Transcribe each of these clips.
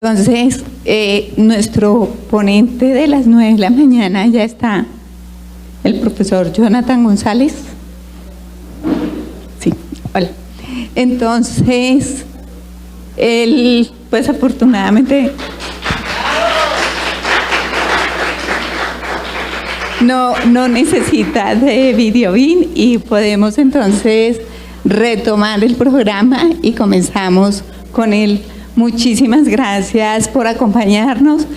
Entonces, nuestro ponente de las 9 de la mañana ya está, el profesor Jonathan González. Sí, hola. Entonces, él, pues afortunadamente, no necesita de videobin y podemos entonces retomar el programa y comenzamos con él. Muchísimas gracias por acompañarnos.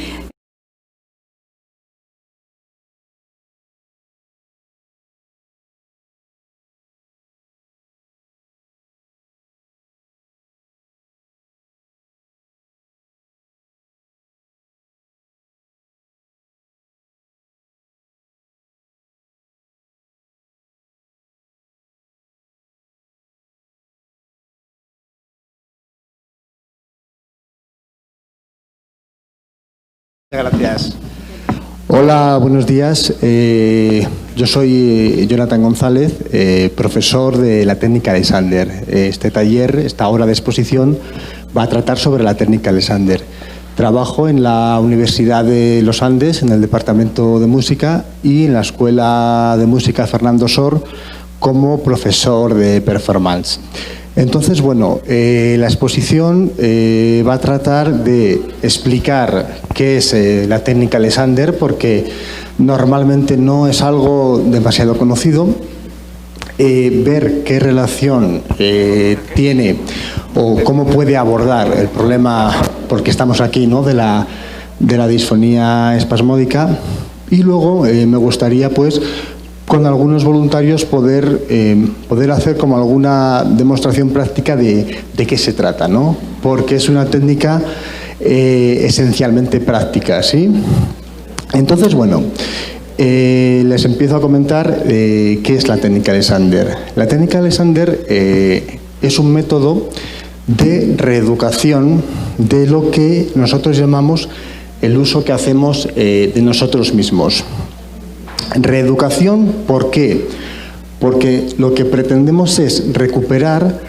Gracias. Hola, buenos días. Yo soy Jonathan González, profesor de la técnica Alexander. Este taller, esta hora de exposición, va a tratar sobre la técnica Alexander. Trabajo en la Universidad de los Andes, en el Departamento de Música, y en la Escuela de Música Fernando Sor como profesor de performance. Entonces, bueno, la exposición va a tratar de explicar qué es la técnica Alexander, porque normalmente no es algo demasiado conocido, ver qué relación tiene o cómo puede abordar el problema, porque estamos aquí, ¿no?, de la disfonía espasmódica, y luego me gustaría, pues, con algunos voluntarios poder hacer como alguna demostración práctica de qué se trata, ¿no? Porque es una técnica esencialmente práctica, ¿sí? Entonces, bueno, les empiezo a comentar qué es la técnica Alexander. La técnica Alexander es un método de reeducación de lo que nosotros llamamos el uso que hacemos de nosotros mismos. Reeducación, ¿por qué? Porque lo que pretendemos es recuperar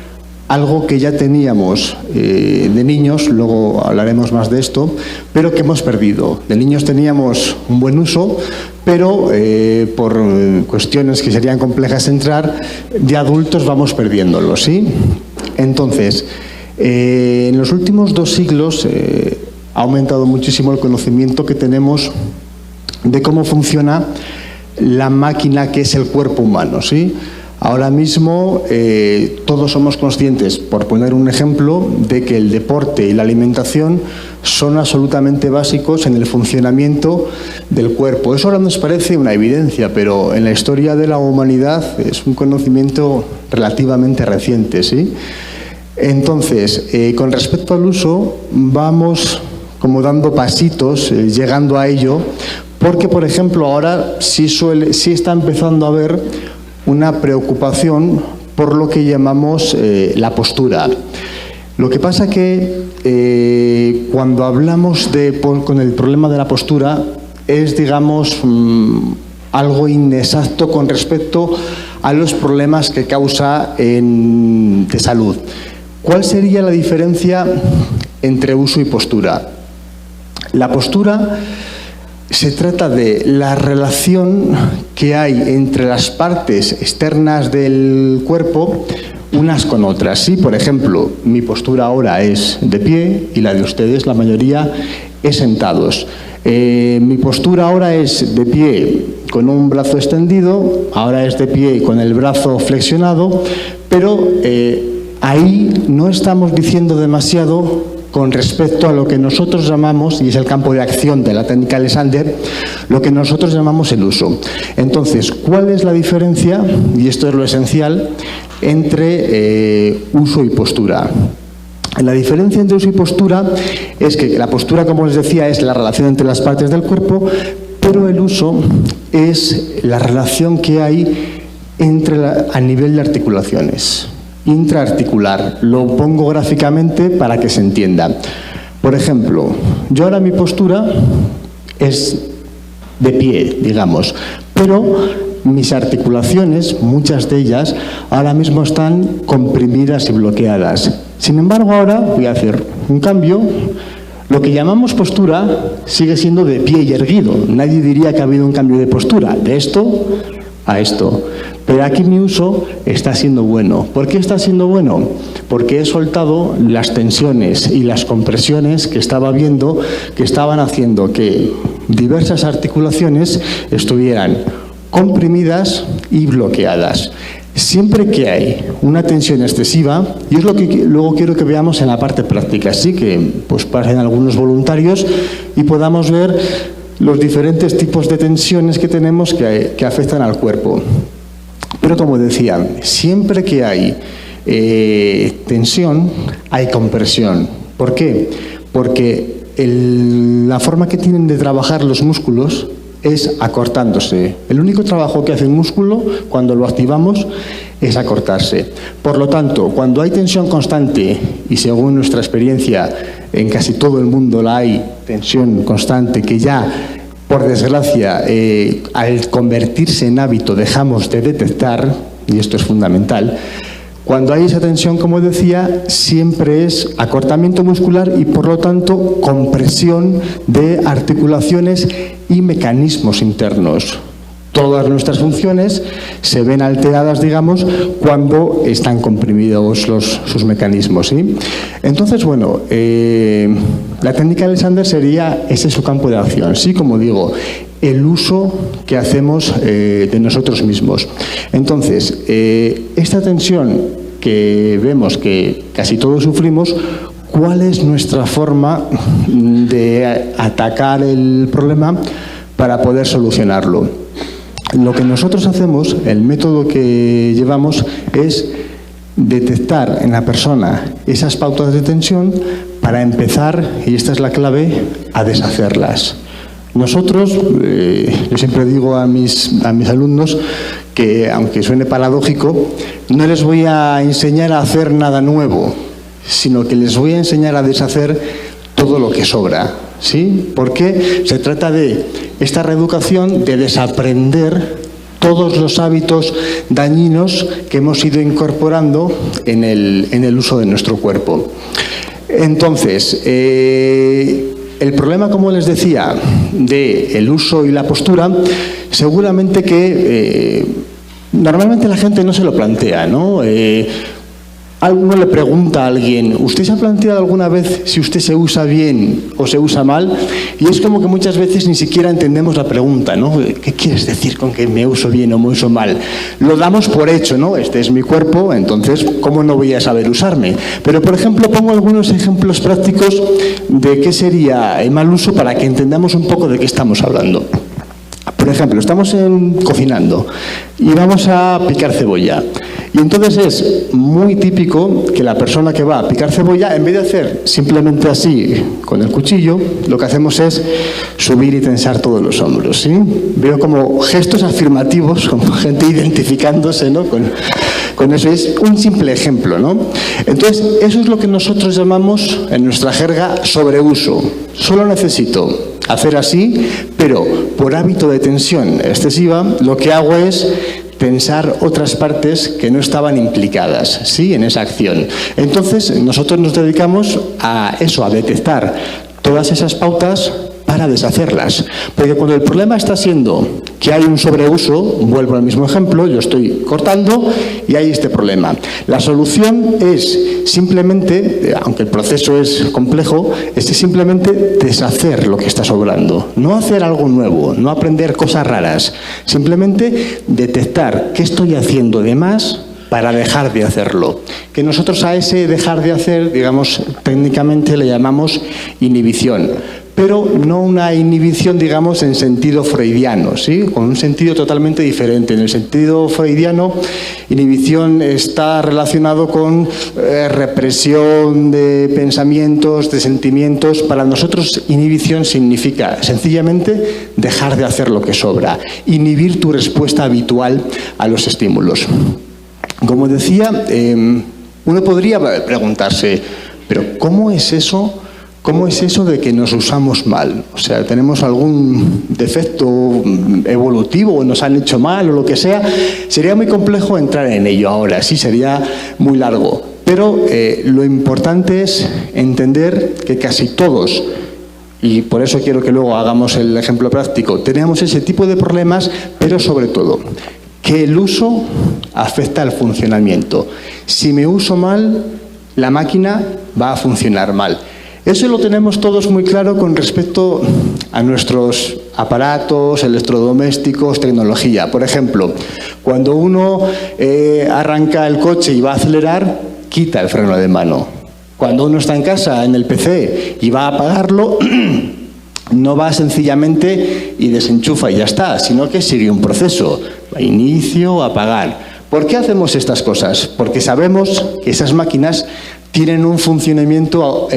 algo que ya teníamos de niños, luego hablaremos más de esto, pero que hemos perdido. De niños teníamos un buen uso, pero por cuestiones que serían complejas entrar, de adultos vamos perdiéndolo, ¿sí? Entonces, en los últimos 2 siglos ha aumentado muchísimo el conocimiento que tenemos de cómo funciona la máquina que es el cuerpo humano, ¿sí? Ahora mismo todos somos conscientes, por poner un ejemplo, de que el deporte y la alimentación son absolutamente básicos en el funcionamiento del cuerpo. Eso ahora nos parece una evidencia, pero en la historia de la humanidad es un conocimiento relativamente reciente, ¿sí? Entonces, con respecto al uso, vamos como dando pasitos, llegando a ello, porque, por ejemplo, ahora sí está empezando a haber una preocupación por lo que llamamos la postura. Lo que pasa que cuando hablamos con el problema de la postura es, digamos, algo inexacto con respecto a los problemas que causa de salud. ¿Cuál sería la diferencia entre uso y postura? La postura se trata de la relación que hay entre las partes externas del cuerpo unas con otras. ¿Sí? Por ejemplo, mi postura ahora es de pie y la de ustedes, la mayoría, es sentados. Mi postura ahora es de pie con un brazo extendido, ahora es de pie con el brazo flexionado, pero ahí no estamos diciendo demasiado con respecto a lo que nosotros llamamos, y es el campo de acción de la técnica Alexander, lo que nosotros llamamos el uso. Entonces, ¿cuál es la diferencia? Y esto es lo esencial, entre uso y postura. La diferencia entre uso y postura es que la postura, como les decía, es la relación entre las partes del cuerpo, pero el uso es la relación que hay a nivel de articulaciones. Intraarticular. Lo pongo gráficamente para que se entienda. Por ejemplo, yo ahora mi postura es de pie, digamos, pero mis articulaciones, muchas de ellas, ahora mismo están comprimidas y bloqueadas. Sin embargo, ahora voy a hacer un cambio, Lo que llamamos postura sigue siendo de pie y erguido. Nadie diría que ha habido un cambio de postura, de esto a esto. Pero aquí mi uso está siendo bueno. ¿Por qué está siendo bueno? Porque he soltado las tensiones y las compresiones que estaba viendo, que estaban haciendo que diversas articulaciones estuvieran comprimidas y bloqueadas. Siempre que hay una tensión excesiva, y es lo que luego quiero que veamos en la parte práctica, así que pues pasen algunos voluntarios y podamos ver los diferentes tipos de tensiones que tenemos que afectan al cuerpo. Pero como decía, siempre que hay tensión, hay compresión. ¿Por qué? Porque la forma que tienen de trabajar los músculos es acortándose. El único trabajo que hace un músculo cuando lo activamos es acortarse. Por lo tanto, cuando hay tensión constante, y según nuestra experiencia en casi todo el mundo la hay, tensión constante que ya, por desgracia, al convertirse en hábito dejamos de detectar, y esto es fundamental, cuando hay esa tensión, como decía, siempre es acortamiento muscular y, por lo tanto, compresión de articulaciones y mecanismos internos. Todas nuestras funciones se ven alteradas, digamos, cuando están comprimidos sus mecanismos, ¿sí? Entonces, bueno, la técnica de Alexander sería ese su campo de acción, ¿sí? Como digo, el uso que hacemos de nosotros mismos. Entonces, esta tensión que vemos que casi todos sufrimos, ¿cuál es nuestra forma de atacar el problema para poder solucionarlo? Lo que nosotros hacemos, el método que llevamos, es detectar en la persona esas pautas de tensión para empezar, y esta es la clave, a deshacerlas. Nosotros, yo siempre digo a mis alumnos que, aunque suene paradójico, no les voy a enseñar a hacer nada nuevo, sino que les voy a enseñar a deshacer todo lo que sobra, ¿sí? Porque se trata de esta reeducación, de desaprender todos los hábitos dañinos que hemos ido incorporando en el uso de nuestro cuerpo. Entonces, el problema, como les decía, del uso y la postura, seguramente que normalmente la gente no se lo plantea, ¿no? Alguno le pregunta a alguien, ¿usted se ha planteado alguna vez si usted se usa bien o se usa mal? Y es como que muchas veces ni siquiera entendemos la pregunta, ¿no? ¿Qué quieres decir con que me uso bien o me uso mal? Lo damos por hecho, ¿no? Este es mi cuerpo, entonces, ¿cómo no voy a saber usarme? Pero, por ejemplo, pongo algunos ejemplos prácticos de qué sería el mal uso para que entendamos un poco de qué estamos hablando. Por ejemplo, estamos cocinando y vamos a picar cebolla. Y entonces es muy típico que la persona que va a picar cebolla, en vez de hacer simplemente así con el cuchillo, lo que hacemos es subir y tensar todos los hombros, ¿sí? Veo como gestos afirmativos, como gente identificándose, ¿no? Con eso. Es un simple ejemplo, ¿no? Entonces, eso es lo que nosotros llamamos en nuestra jerga sobreuso. Solo necesito hacer así, pero por hábito de tensión excesiva, lo que hago es tensar otras partes que no estaban implicadas, ¿sí?, en esa acción. Entonces, nosotros nos dedicamos a eso, a detectar todas esas pautas para deshacerlas. Porque cuando el problema está siendo que hay un sobreuso, vuelvo al mismo ejemplo, yo estoy cortando y hay este problema. La solución es simplemente, aunque el proceso es complejo, es simplemente deshacer lo que está sobrando. No hacer algo nuevo, no aprender cosas raras. Simplemente detectar qué estoy haciendo de más para dejar de hacerlo. Que nosotros a ese dejar de hacer, digamos, técnicamente le llamamos inhibición. Pero no una inhibición, digamos, en sentido freudiano, ¿sí? Con un sentido totalmente diferente. En el sentido freudiano, inhibición está relacionado con represión de pensamientos, de sentimientos. Para nosotros, inhibición significa sencillamente dejar de hacer lo que sobra, inhibir tu respuesta habitual a los estímulos. Como decía, uno podría preguntarse, ¿pero cómo es eso? ¿Cómo es eso de que nos usamos mal? O sea, ¿tenemos algún defecto evolutivo o nos han hecho mal o lo que sea? Sería muy complejo entrar en ello ahora, sí, sería muy largo. Pero lo importante es entender que casi todos y por eso quiero que luego hagamos el ejemplo práctico, tenemos ese tipo de problemas, pero sobre todo, que el uso afecta al funcionamiento. Si me uso mal, la máquina va a funcionar mal. Eso lo tenemos todos muy claro con respecto a nuestros aparatos, electrodomésticos, tecnología. Por ejemplo, cuando uno arranca el coche y va a acelerar, quita el freno de mano. Cuando uno está en casa, en el PC, y va a apagarlo, no va sencillamente y desenchufa y ya está, sino que sigue un proceso. Inicio, apagar. ¿Por qué hacemos estas cosas? Porque sabemos que esas máquinas tienen un funcionamiento,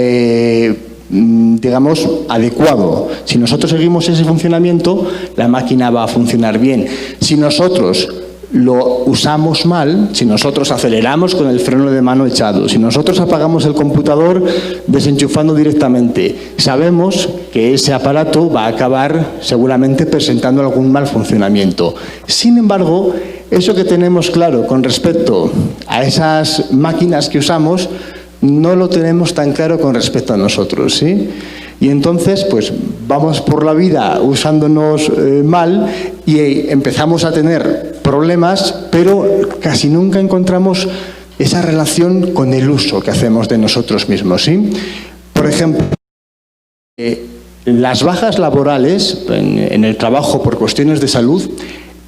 digamos, adecuado. Si nosotros seguimos ese funcionamiento, la máquina va a funcionar bien. Si nosotros lo usamos mal, si nosotros aceleramos con el freno de mano echado, si nosotros apagamos el computador desenchufando directamente, sabemos que ese aparato va a acabar seguramente presentando algún mal funcionamiento. Sin embargo, eso que tenemos claro con respecto a esas máquinas que usamos, no lo tenemos tan claro con respecto a nosotros, ¿sí? Y entonces, pues vamos por la vida usándonos mal y empezamos a tener problemas, pero casi nunca encontramos esa relación con el uso que hacemos de nosotros mismos, ¿sí? Por ejemplo, las bajas laborales en el trabajo por cuestiones de salud,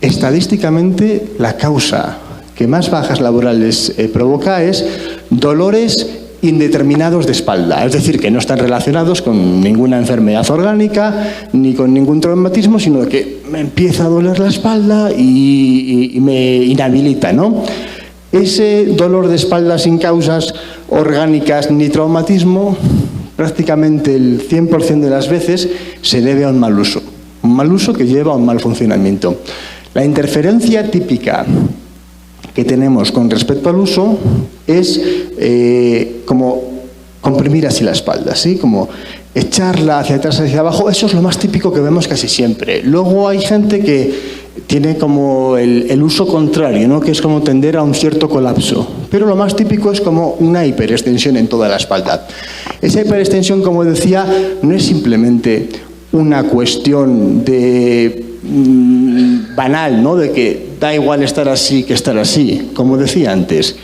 estadísticamente la causa que más bajas laborales provoca es dolores indeterminados de espalda, es decir, que no están relacionados con ninguna enfermedad orgánica ni con ningún traumatismo, sino que me empieza a doler la espalda y me inhabilita, ¿no? Ese dolor de espalda sin causas orgánicas ni traumatismo, prácticamente el 100% de las veces se debe a un mal uso que lleva a un mal funcionamiento. La interferencia típica que tenemos con respecto al uso es como comprimir así la espalda, ¿sí? Como echarla hacia atrás, hacia abajo. Eso es lo más típico que vemos casi siempre. Luego hay gente que tiene como el uso contrario, ¿no? Que es como tender a un cierto colapso. Pero lo más típico es como una hiperextensión en toda la espalda. Esa hiperextensión, como decía, no es simplemente una cuestión de banal, ¿no? De que da igual estar así que estar así. Como decía antes,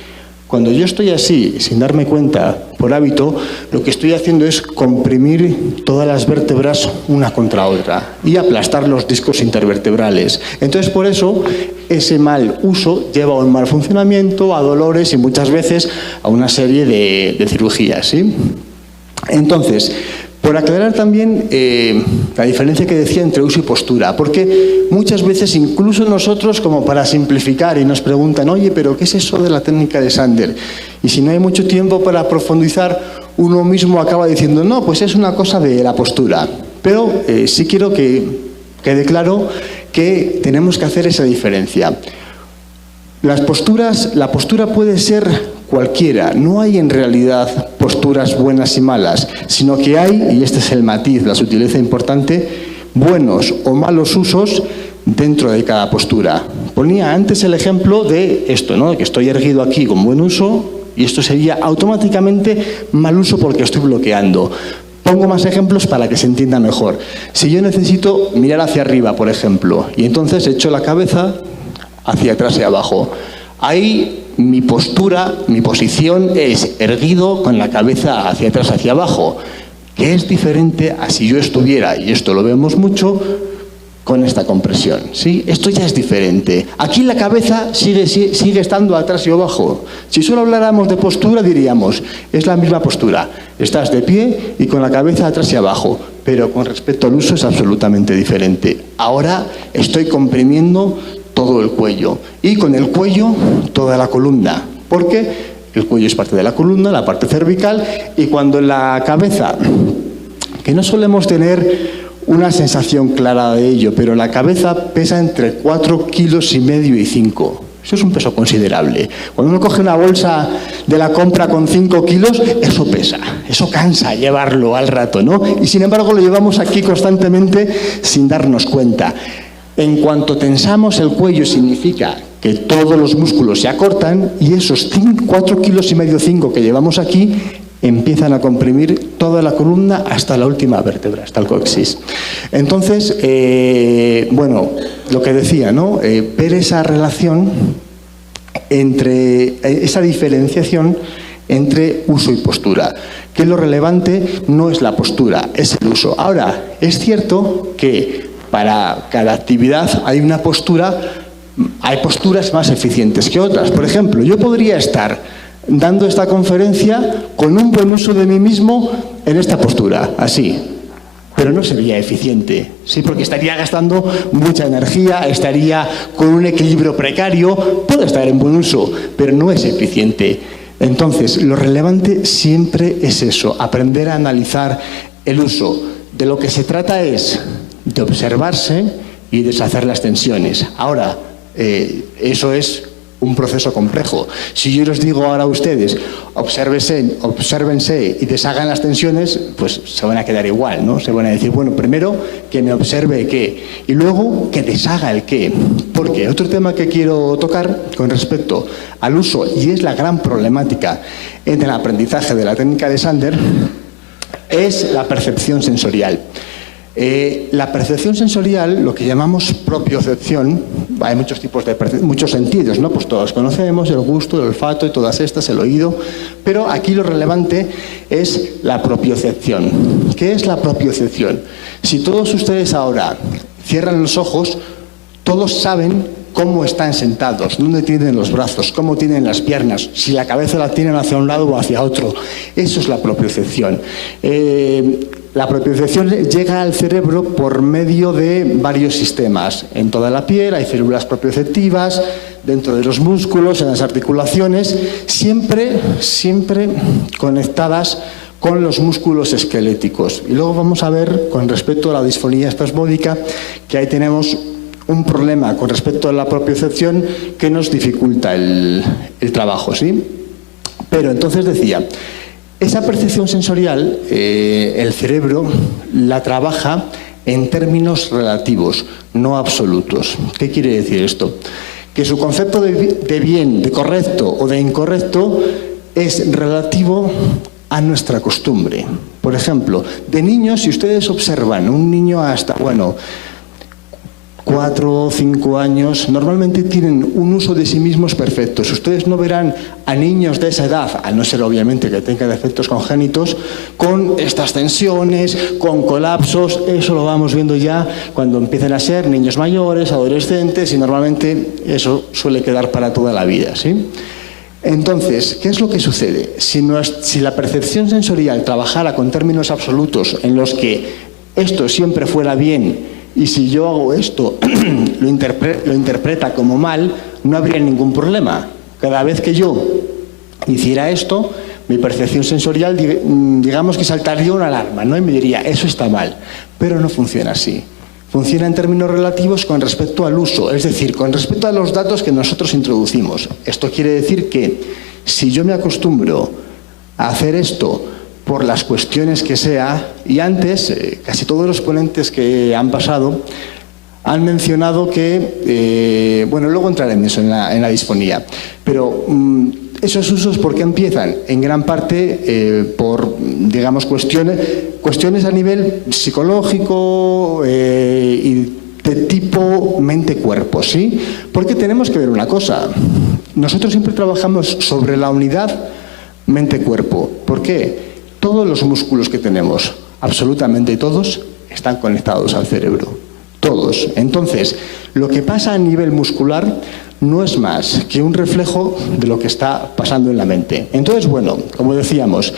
cuando yo estoy así, sin darme cuenta, por hábito, lo que estoy haciendo es comprimir todas las vértebras una contra otra y aplastar los discos intervertebrales. Entonces, por eso, ese mal uso lleva a un mal funcionamiento, a dolores y muchas veces a una serie de cirugías, ¿sí? Entonces, por aclarar también la diferencia que decía entre uso y postura, porque muchas veces incluso nosotros, como para simplificar, y nos preguntan, oye, pero ¿qué es eso de la técnica de Sander? Y si no hay mucho tiempo para profundizar, uno mismo acaba diciendo, no, pues es una cosa de la postura. Pero sí quiero que quede claro que tenemos que hacer esa diferencia. La postura puede ser cualquiera, no hay en realidad posturas buenas y malas, sino que hay, y este es el matiz, la sutileza importante, buenos o malos usos dentro de cada postura. Ponía antes el ejemplo de esto, ¿no? Que estoy erguido aquí con buen uso y esto sería automáticamente mal uso porque estoy bloqueando. Pongo más ejemplos para que se entienda mejor. Si yo necesito mirar hacia arriba, por ejemplo, y entonces echo la cabeza hacia atrás y abajo, ahí mi postura, mi posición es erguido con la cabeza hacia atrás, hacia abajo, que es diferente a si yo estuviera, y esto lo vemos mucho, con esta compresión, ¿sí? Esto ya es diferente. Aquí la cabeza sigue estando atrás y abajo. Si solo habláramos de postura, diríamos, es la misma postura. Estás de pie y con la cabeza atrás y abajo, pero con respecto al uso es absolutamente diferente. Ahora estoy comprimiendo todo el cuello y con el cuello toda la columna, porque el cuello es parte de la columna, la parte cervical, y cuando la cabeza, que no solemos tener una sensación clara de ello, pero la cabeza pesa entre 4,5 kilos y 5. Eso es un peso considerable. Cuando uno coge una bolsa de la compra con 5 kilos, eso pesa, eso cansa llevarlo al rato, ¿no? Y sin embargo lo llevamos aquí constantemente sin darnos cuenta. En cuanto tensamos el cuello significa que todos los músculos se acortan y esos 4,5 kilos, 5 que llevamos aquí empiezan a comprimir toda la columna hasta la última vértebra, hasta el coxis. Entonces, bueno, lo que decía, ¿no? Ver esa relación entre, esa diferenciación entre uso y postura, que lo relevante no es la postura, es el uso. Ahora, es cierto que para cada actividad hay una postura, hay posturas más eficientes que otras. Por ejemplo, yo podría estar dando esta conferencia con un buen uso de mí mismo en esta postura, así, pero no sería eficiente, ¿sí? Porque estaría gastando mucha energía, estaría con un equilibrio precario, puedo estar en buen uso, pero no es eficiente. Entonces, lo relevante siempre es eso, aprender a analizar el uso. De lo que se trata es de observarse y deshacer las tensiones. Ahora, eso es un proceso complejo. Si yo les digo ahora a ustedes, obsérvense y deshagan las tensiones, pues se van a quedar igual, ¿no? Se van a decir, bueno, primero que me observe qué y luego que deshaga el qué. Porque otro tema que quiero tocar con respecto al uso, y es la gran problemática en el aprendizaje de la técnica de Sander, es la percepción sensorial. La percepción sensorial, lo que llamamos propiocepción, hay muchos tipos de muchos sentidos, ¿no? Pues todos conocemos el gusto, el olfato y todas estas, el oído, pero aquí lo relevante es la propiocepción. ¿Qué es la propiocepción? Si todos ustedes ahora cierran los ojos, todos saben cómo están sentados, dónde tienen los brazos, cómo tienen las piernas, si la cabeza la tienen hacia un lado o hacia otro. Eso es la propiocepción. La propiocepción llega al cerebro por medio de varios sistemas. En toda la piel hay células propioceptivas, dentro de los músculos, en las articulaciones, siempre conectadas con los músculos esqueléticos. Y luego vamos a ver, con respecto a la disfonía espasmódica, que ahí tenemos un problema con respecto a la propiocepción que nos dificulta el trabajo, ¿sí? Pero entonces decía, esa percepción sensorial, el cerebro la trabaja en términos relativos, no absolutos. ¿Qué quiere decir esto? Que su concepto de bien, de correcto o de incorrecto es relativo a nuestra costumbre. Por ejemplo, de niños, si ustedes observan, un niño hasta, 4 o 5 años, normalmente tienen un uso de sí mismos perfectos. Ustedes no verán a niños de esa edad, a no ser obviamente que tengan defectos congénitos, con estas tensiones, con colapsos. Eso lo vamos viendo ya cuando empiezan a ser niños mayores, adolescentes, y normalmente eso suele quedar para toda la vida, ¿sí? Entonces, ¿qué es lo que sucede? Si la percepción sensorial trabajara con términos absolutos en los que esto siempre fuera bien, y si yo hago esto, lo interpreta como mal, no habría ningún problema. Cada vez que yo hiciera esto, mi percepción sensorial, digamos que saltaría una alarma, ¿no? Y me diría, eso está mal. Pero no funciona así. Funciona en términos relativos con respecto al uso, es decir, con respecto a los datos que nosotros introducimos. Esto quiere decir que si yo me acostumbro a hacer esto por las cuestiones que sea, y antes casi todos los ponentes que han pasado han mencionado que, luego entraré en eso, en la disfonía, pero esos usos, ¿por qué empiezan? En gran parte por, digamos, cuestiones a nivel psicológico y de tipo mente-cuerpo, ¿sí? Porque tenemos que ver una cosa, nosotros siempre trabajamos sobre la unidad mente-cuerpo. ¿Por qué? Todos los músculos que tenemos, absolutamente todos, están conectados al cerebro. Todos. Entonces, lo que pasa a nivel muscular no es más que un reflejo de lo que está pasando en la mente. Entonces, como decíamos,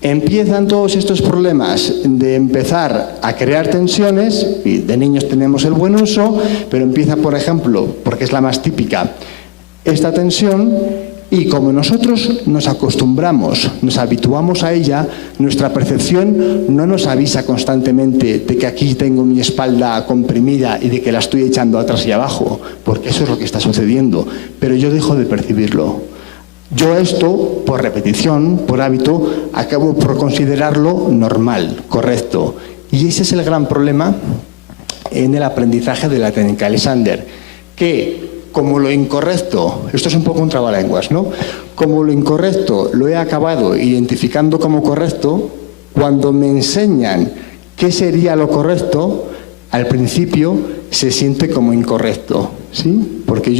empiezan todos estos problemas de empezar a crear tensiones, y de niños tenemos el buen uso, pero empieza, por ejemplo, porque es la más típica, esta tensión. Y como nosotros nos acostumbramos, nos habituamos a ella, nuestra percepción no nos avisa constantemente de que aquí tengo mi espalda comprimida y de que la estoy echando atrás y abajo, porque eso es lo que está sucediendo, pero yo dejo de percibirlo. Yo esto, por repetición, por hábito, acabo por considerarlo normal, correcto. Y ese es el gran problema en el aprendizaje de la técnica de Sander, que como lo incorrecto, esto es un poco un trabalenguas, ¿no? Como lo incorrecto lo he acabado identificando como correcto, cuando me enseñan qué sería lo correcto, al principio se siente como incorrecto, ¿sí? Porque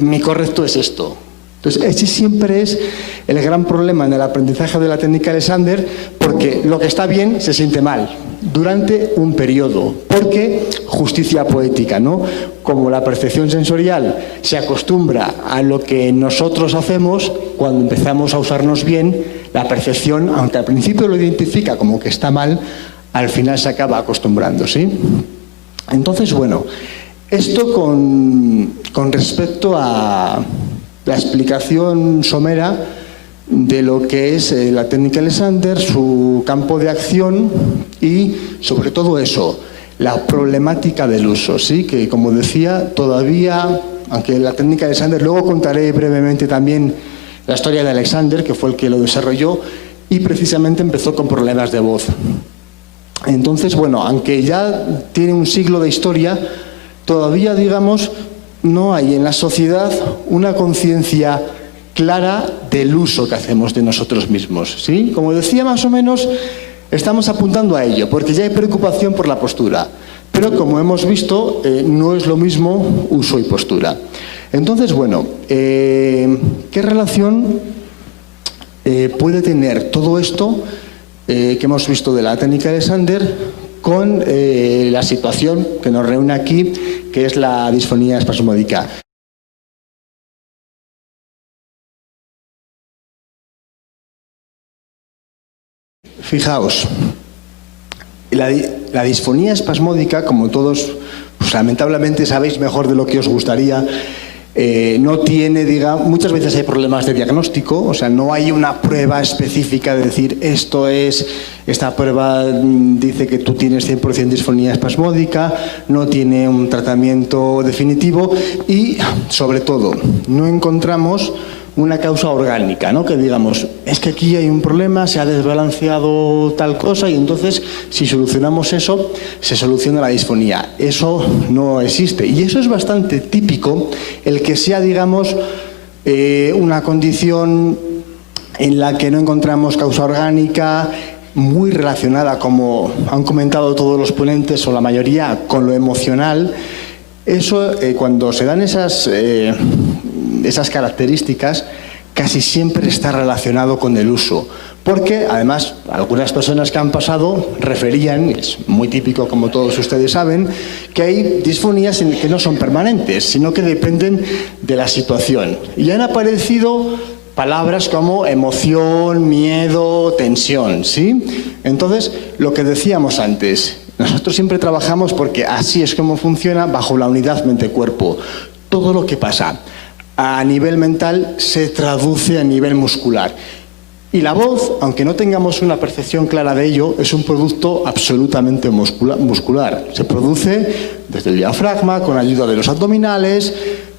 mi correcto es esto. Entonces, ese siempre es el gran problema en el aprendizaje de la técnica Alexander, porque lo que está bien se siente mal durante un periodo, porque justicia poética, ¿no? Como la percepción sensorial se acostumbra a lo que nosotros hacemos, cuando empezamos a usarnos bien, la percepción, aunque al principio lo identifica como que está mal, al final se acaba acostumbrando, ¿sí? Entonces, bueno, esto con respecto a la explicación somera de lo que es la técnica Alexander, su campo de acción y, sobre todo eso, la problemática del uso, ¿sí? Que, como decía, todavía, aunque la técnica Alexander, luego contaré brevemente también la historia de Alexander, que fue el que lo desarrolló, y precisamente empezó con problemas de voz. Entonces, bueno, aunque ya tiene un siglo de historia, todavía, digamos, no hay en la sociedad una conciencia clara del uso que hacemos de nosotros mismos, ¿sí? Como decía, más o menos estamos apuntando a ello, porque ya hay preocupación por la postura, pero como hemos visto, no es lo mismo uso y postura. Entonces, bueno, ¿qué relación puede tener todo esto que hemos visto de la técnica de Alexander con la situación que nos reúne aquí, que es la disfonía espasmódica? Fijaos, la disfonía espasmódica, como todos, pues, lamentablemente sabéis mejor de lo que os gustaría, no tiene, muchas veces hay problemas de diagnóstico, o sea, no hay una prueba específica de decir esta prueba dice que tú tienes 100% disfonía espasmódica, no tiene un tratamiento definitivo y, sobre todo, no encontramos una causa orgánica, ¿no? Que digamos, es que aquí hay un problema, se ha desbalanceado tal cosa y entonces si solucionamos eso, se soluciona la disfonía. Eso no existe y eso es bastante típico, el que sea, digamos, una condición en la que no encontramos causa orgánica, muy relacionada, como han comentado todos los ponentes o la mayoría, con lo emocional. Eso, cuando se dan esas características, casi siempre está relacionado con el uso, porque además algunas personas que han pasado referían, es muy típico como todos ustedes saben, que hay disfonías que no son permanentes, sino que dependen de la situación. Y han aparecido palabras como emoción, miedo, tensión, ¿sí? Entonces, lo que decíamos antes, nosotros siempre trabajamos, porque así es como funciona, bajo la unidad mente-cuerpo. Todo lo que pasa a nivel mental se traduce a nivel muscular. Y la voz, aunque no tengamos una percepción clara de ello, es un producto absolutamente muscular. Se produce desde el diafragma, con ayuda de los abdominales,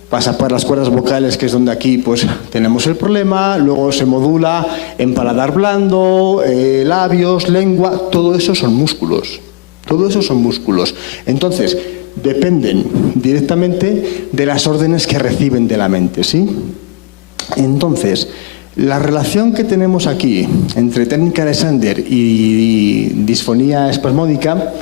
pasa por las cuerdas vocales, que es donde aquí pues tenemos el problema, luego se modula en paladar blando, labios, lengua, todo eso son músculos. Todo eso son músculos. Entonces, dependen directamente de las órdenes que reciben de la mente, ¿sí? Entonces, la relación que tenemos aquí entre técnica Alexander y disfonía espasmódica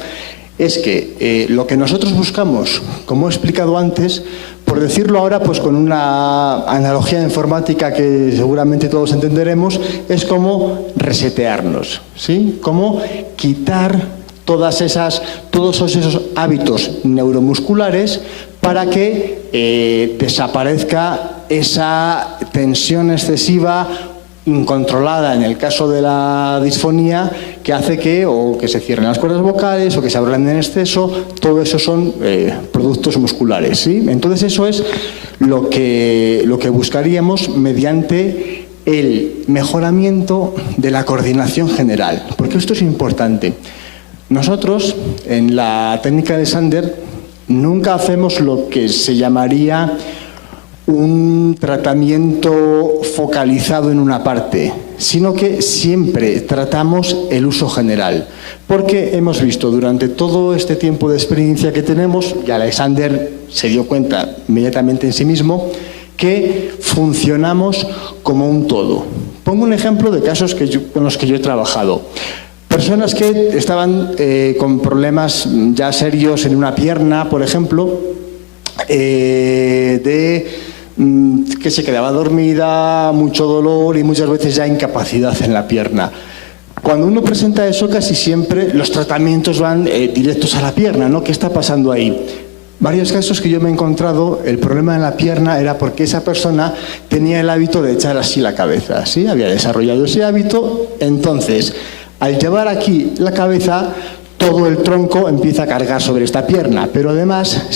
es que lo que nosotros buscamos, como he explicado antes, por decirlo ahora pues con una analogía informática que seguramente todos entenderemos, es como resetearnos, ¿sí? Como quitar todos esos hábitos neuromusculares para que desaparezca esa tensión excesiva, incontrolada en el caso de la disfonía, que hace que se cierren las cuerdas vocales o que se abran en exceso. Todo eso son productos musculares, ¿sí? Entonces eso es lo que buscaríamos mediante el mejoramiento de la coordinación general, porque esto es importante. Nosotros, en la técnica de Alexander, nunca hacemos lo que se llamaría un tratamiento focalizado en una parte, sino que siempre tratamos el uso general. Porque hemos visto durante todo este tiempo de experiencia que tenemos, y Alexander se dio cuenta inmediatamente en sí mismo, que funcionamos como un todo. Pongo un ejemplo de casos con los que yo he trabajado. Personas que estaban con problemas ya serios en una pierna, por ejemplo, que se quedaba dormida, mucho dolor y muchas veces ya incapacidad en la pierna. Cuando uno presenta eso, casi siempre los tratamientos van directos a la pierna, ¿no? ¿Qué está pasando ahí? Varios casos que yo me he encontrado, el problema en la pierna era porque esa persona tenía el hábito de echar así la cabeza, ¿sí? Había desarrollado ese hábito, entonces, al llevar aquí la cabeza, todo el tronco empieza a cargar sobre esta pierna, pero además,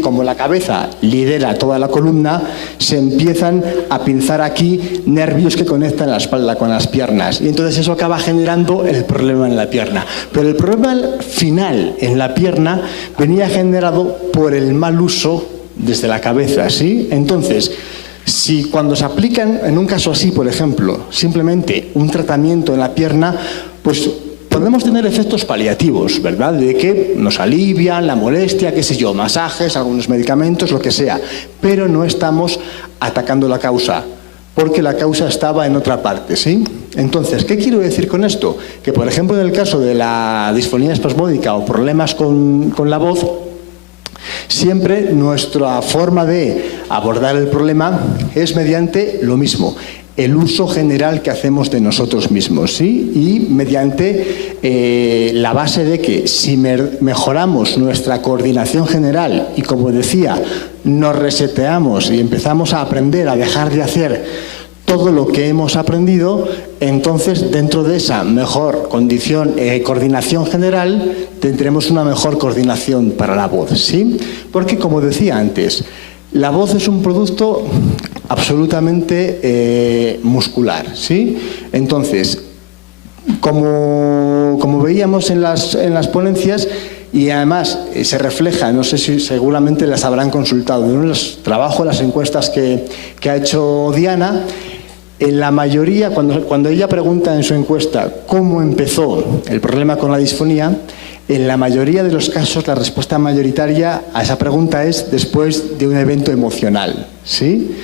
como la cabeza lidera toda la columna, se empiezan a pinzar aquí nervios que conectan la espalda con las piernas, y entonces eso acaba generando el problema en la pierna. Pero el problema final en la pierna venía generado por el mal uso desde la cabeza, ¿sí? Entonces, si cuando se aplican, en un caso así, por ejemplo, simplemente un tratamiento en la pierna, pues podemos tener efectos paliativos, ¿verdad? De que nos alivian la molestia, qué sé yo, masajes, algunos medicamentos, lo que sea. Pero no estamos atacando la causa, porque la causa estaba en otra parte, ¿sí? Entonces, ¿qué quiero decir con esto? Que, por ejemplo, en el caso de la disfonía espasmódica o problemas con la voz, siempre nuestra forma de abordar el problema es mediante lo mismo, el uso general que hacemos de nosotros mismos, ¿sí? Y mediante la base de que si mejoramos nuestra coordinación general y, como decía, nos reseteamos y empezamos a aprender a dejar de hacer todo lo que hemos aprendido, entonces dentro de esa mejor coordinación general tendremos una mejor coordinación para la voz, ¿sí? Porque, como decía antes, la voz es un producto absolutamente muscular, ¿sí? Entonces, como veíamos en las ponencias, y además se refleja, no sé si seguramente las habrán consultado, en los trabajos, las encuestas que ha hecho Diana, en la mayoría, cuando ella pregunta en su encuesta cómo empezó el problema con la disfonía, en la mayoría de los casos la respuesta mayoritaria a esa pregunta es después de un evento emocional, ¿sí?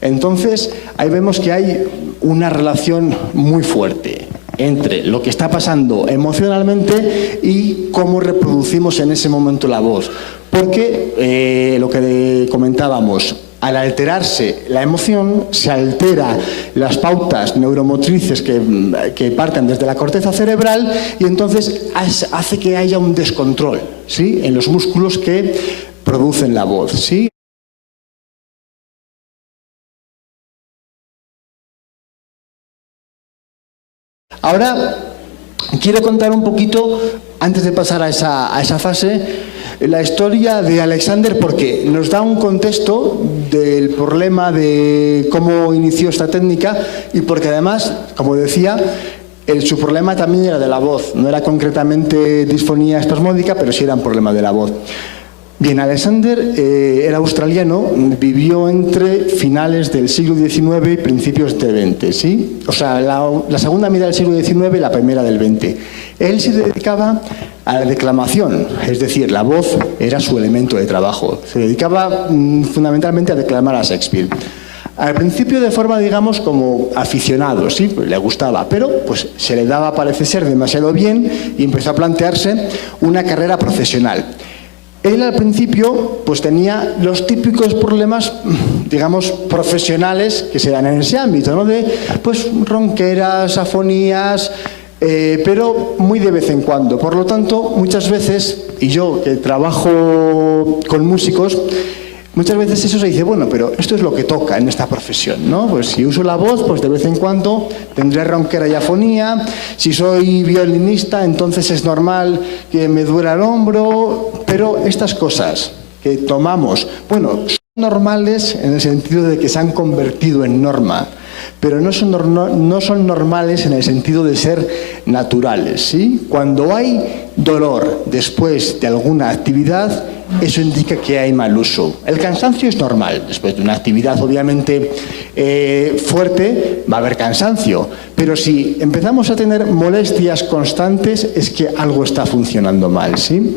Entonces, ahí vemos que hay una relación muy fuerte entre lo que está pasando emocionalmente y cómo reproducimos en ese momento la voz. Porque, lo que comentábamos, al alterarse la emoción, se altera las pautas neuromotrices que parten desde la corteza cerebral y entonces hace que haya un descontrol, ¿sí? En los músculos que producen la voz, ¿sí? Ahora quiero contar un poquito, antes de pasar a esa fase, la historia de Alexander, porque nos da un contexto del problema de cómo inició esta técnica y porque además, como decía, su problema también era de la voz. No era concretamente disfonía espasmódica, pero sí era un problema de la voz. Bien, Alexander era australiano, vivió entre finales del siglo XIX y principios del XX, ¿sí? O sea, la segunda mitad del siglo XIX y la primera del XX. Él se dedicaba a la declamación, es decir, la voz era su elemento de trabajo. Se dedicaba fundamentalmente a declamar a Shakespeare. Al principio de forma, digamos, como aficionado, sí, pues le gustaba, pero pues se le daba, parece ser, demasiado bien y empezó a plantearse una carrera profesional. Él al principio pues tenía los típicos problemas, digamos, profesionales que se dan en ese ámbito, ¿no? De pues ronqueras, afonías, pero muy de vez en cuando. Por lo tanto, muchas veces, y yo que trabajo con músicos, muchas veces eso se dice, bueno, pero esto es lo que toca en esta profesión, ¿no? Pues si uso la voz, pues de vez en cuando tendré ronquera y afonía. Si soy violinista, entonces es normal que me duela el hombro. Pero estas cosas que tomamos, bueno, son normales en el sentido de que se han convertido en norma. pero no son normales en el sentido de ser naturales, ¿sí? Cuando hay dolor después de alguna actividad, eso indica que hay mal uso. El cansancio es normal. Después de una actividad obviamente fuerte va a haber cansancio, pero si empezamos a tener molestias constantes es que algo está funcionando mal, ¿sí?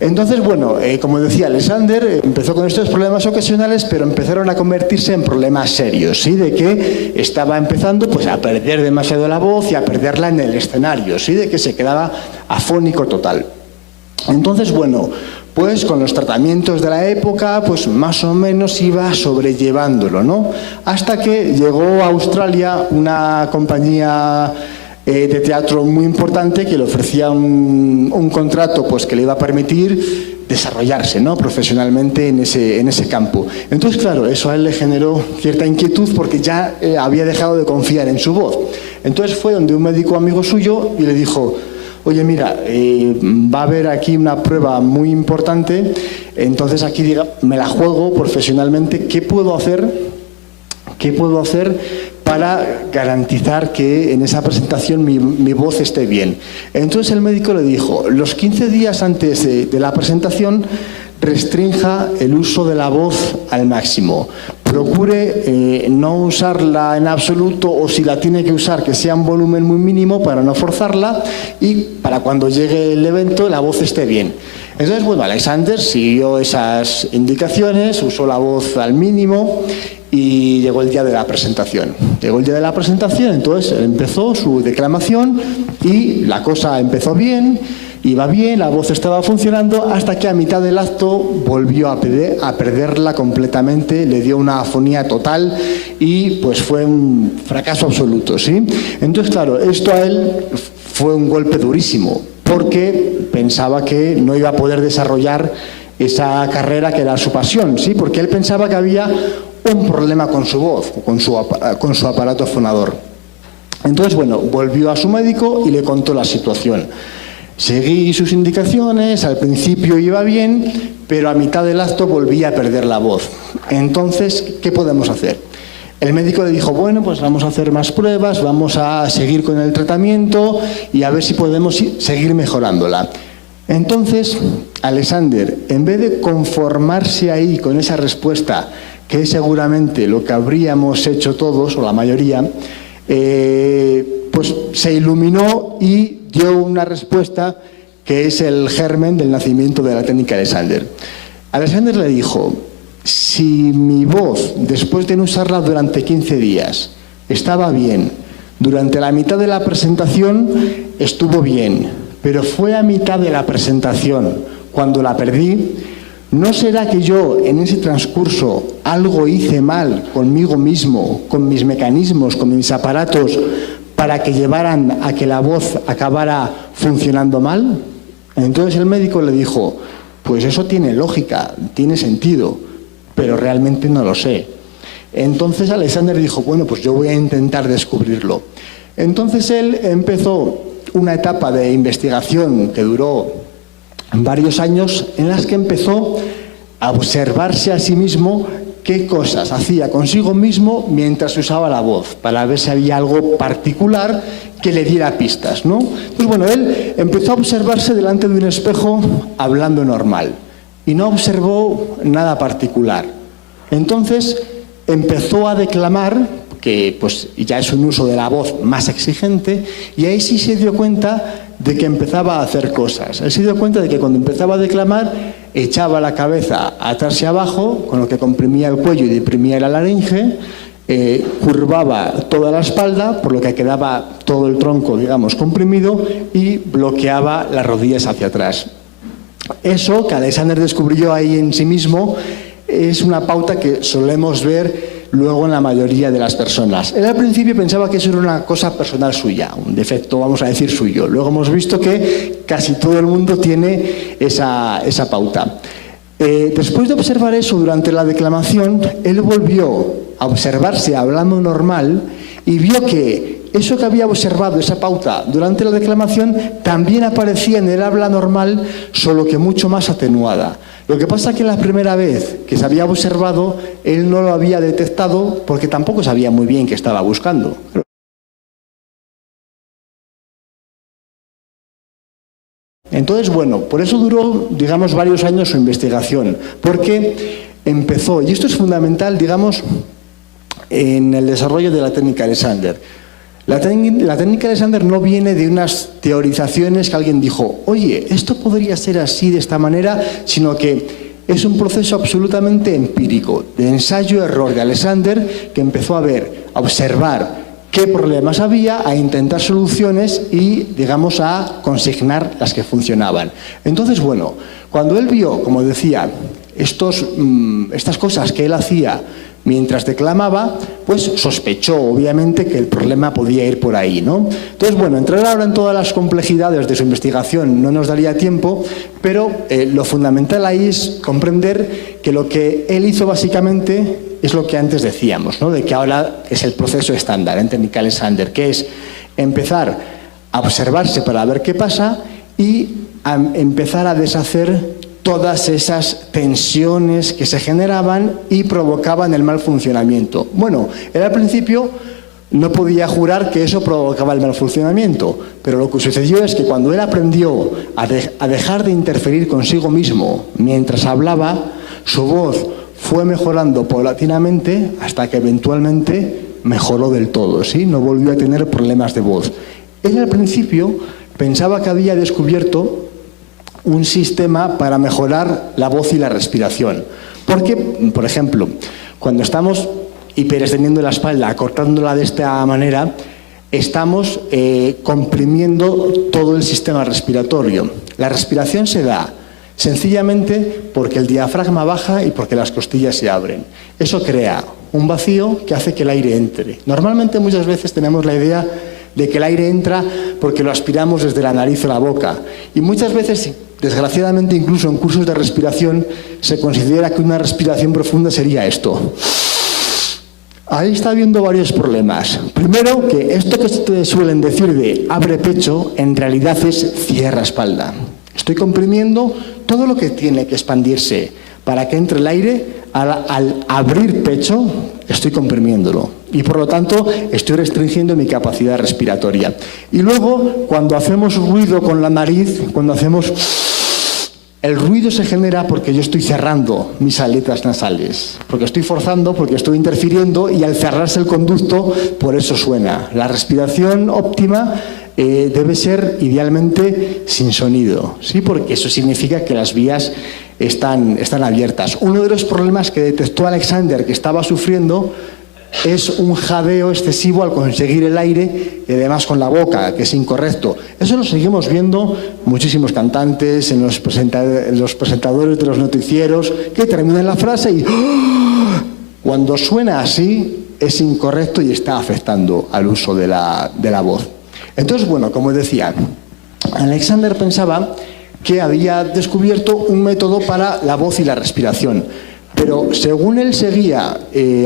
Entonces, bueno, como decía Alexander, empezó con estos problemas ocasionales, pero empezaron a convertirse en problemas serios, ¿sí? De que estaba empezando pues a perder demasiado la voz y a perderla en el escenario, ¿sí? De que se quedaba afónico total. Entonces, bueno, pues con los tratamientos de la época, pues más o menos iba sobrellevándolo, ¿no? Hasta que llegó a Australia una compañía de teatro muy importante que le ofrecía un contrato pues que le iba a permitir desarrollarse, ¿no? Profesionalmente en ese campo. Entonces, claro, eso a él le generó cierta inquietud porque ya había dejado de confiar en su voz. Entonces fue donde un médico amigo suyo y le dijo: oye, mira, va a haber aquí una prueba muy importante, entonces aquí me la juego profesionalmente. ¿Qué puedo hacer para garantizar que en esa presentación mi voz esté bien? Entonces el médico le dijo: los 15 días antes de la presentación, restrinja el uso de la voz al máximo. Procure no usarla en absoluto, o si la tiene que usar, que sea un volumen muy mínimo para no forzarla y para cuando llegue el evento la voz esté bien. Entonces, bueno, Alexander siguió esas indicaciones, usó la voz al mínimo y llegó el día de la presentación. Entonces empezó su declamación y la cosa empezó bien. Iba bien, la voz estaba funcionando, hasta que a mitad del acto volvió a perderla completamente, le dio una afonía total y pues fue un fracaso absoluto, ¿sí? Entonces, claro, esto a él fue un golpe durísimo, porque pensaba que no iba a poder desarrollar esa carrera que era su pasión, ¿sí? Porque él pensaba que había un problema con su voz, con su aparato fonador. Entonces, bueno, volvió a su médico y le contó la situación. Seguí sus indicaciones, al principio iba bien, pero a mitad del acto volví a perder la voz. Entonces, ¿qué podemos hacer? El médico le dijo: bueno, pues vamos a hacer más pruebas, vamos a seguir con el tratamiento y a ver si podemos seguir mejorándola. Entonces, Alexander, en vez de conformarse ahí con esa respuesta, que es seguramente lo que habríamos hecho todos, o la mayoría, pues se iluminó y dio una respuesta que es el germen del nacimiento de la técnica Alexander. Alexander le dijo: si mi voz, después de no usarla durante 15 días, estaba bien, durante la mitad de la presentación estuvo bien, pero fue a mitad de la presentación cuando la perdí, ¿no será que yo en ese transcurso algo hice mal conmigo mismo, con mis mecanismos, con mis aparatos, para que llevaran a que la voz acabara funcionando mal? Entonces el médico le dijo: pues eso tiene lógica, tiene sentido, pero realmente no lo sé. Entonces Alexander dijo: bueno, pues yo voy a intentar descubrirlo. Entonces él empezó una etapa de investigación que duró varios años, en las que empezó a observarse a sí mismo qué cosas hacía consigo mismo mientras usaba la voz, para ver si había algo particular que le diera pistas, ¿no? Pues bueno, él empezó a observarse delante de un espejo hablando normal y no observó nada particular. Entonces empezó a declamar, que pues ya es un uso de la voz más exigente, y ahí sí se dio cuenta de que empezaba a hacer cosas. Él se dio cuenta de que cuando empezaba a declamar echaba la cabeza atrás y abajo, con lo que comprimía el cuello y deprimía la laringe, curvaba toda la espalda, por lo que quedaba todo el tronco, digamos, comprimido, y bloqueaba las rodillas hacia atrás. Eso que Alexander descubrió ahí en sí mismo es una pauta que solemos ver luego en la mayoría de las personas. Él al principio pensaba que eso era una cosa personal suya, un defecto, vamos a decir, suyo. Luego hemos visto que casi todo el mundo tiene esa pauta. Después de observar eso durante la declamación, él volvió a observarse hablando normal y vio que eso que había observado, esa pauta durante la declamación, también aparecía en el habla normal, solo que mucho más atenuada. Lo que pasa es que la primera vez que se había observado, él no lo había detectado porque tampoco sabía muy bien qué estaba buscando. Entonces, bueno, por eso duró, digamos, varios años su investigación, porque empezó, y esto es fundamental, digamos, en el desarrollo de la técnica Alexander. La técnica Alexander no viene de unas teorizaciones que alguien dijo, oye, esto podría ser así, de esta manera, sino que es un proceso absolutamente empírico, de ensayo-error de Alexander, que empezó a ver, a observar qué problemas había, a intentar soluciones y, digamos, a consignar las que funcionaban. Entonces, bueno, cuando él vio, como decía, estas cosas que él hacía mientras declamaba, pues sospechó, obviamente, que el problema podía ir por ahí, ¿no? Entonces, bueno, entrar ahora en todas las complejidades de su investigación no nos daría tiempo, pero lo fundamental ahí es comprender que lo que él hizo básicamente es lo que antes decíamos, ¿no? De que ahora es el proceso estándar en técnica Alexander, que es empezar a observarse para ver qué pasa y a empezar a deshacer todas esas tensiones que se generaban y provocaban el mal funcionamiento. Bueno, él al principio no podía jurar que eso provocaba el mal funcionamiento, pero lo que sucedió es que cuando él aprendió a dejar de interferir consigo mismo mientras hablaba, su voz fue mejorando paulatinamente hasta que eventualmente mejoró del todo, ¿sí? No volvió a tener problemas de voz. Él al principio pensaba que había descubierto un sistema para mejorar la voz y la respiración. Porque, por ejemplo, cuando estamos hiperextendiendo la espalda, acortándola de esta manera, estamos comprimiendo todo el sistema respiratorio. La respiración se da sencillamente porque el diafragma baja y porque las costillas se abren. Eso crea un vacío que hace que el aire entre. Normalmente muchas veces tenemos la idea de que el aire entra porque lo aspiramos desde la nariz o la boca. Y muchas veces, desgraciadamente, incluso en cursos de respiración, se considera que una respiración profunda sería esto. Ahí está habiendo varios problemas. Primero, que esto que ustedes suelen decir de abre pecho, en realidad es cierra espalda. Estoy comprimiendo todo lo que tiene que expandirse para que entre el aire. Al abrir pecho, estoy comprimiéndolo y por lo tanto estoy restringiendo mi capacidad respiratoria. Y luego, cuando hacemos ruido con la nariz, el ruido se genera porque yo estoy cerrando mis aletas nasales, porque estoy forzando, porque estoy interfiriendo, y al cerrarse el conducto, por eso suena. La respiración óptima debe ser idealmente sin sonido, ¿sí? Porque eso significa que las vías están abiertas. Uno de los problemas que detectó Alexander que estaba sufriendo es un jadeo excesivo al conseguir el aire, y además con la boca, que es incorrecto. Eso lo seguimos viendo muchísimos cantantes, en los presentadores de los noticieros, que terminan la frase y ¡oh! Cuando suena así es incorrecto y está afectando al uso de la voz. Entonces, bueno, como decía, Alexander pensaba que había descubierto un método para la voz y la respiración. Pero según él seguía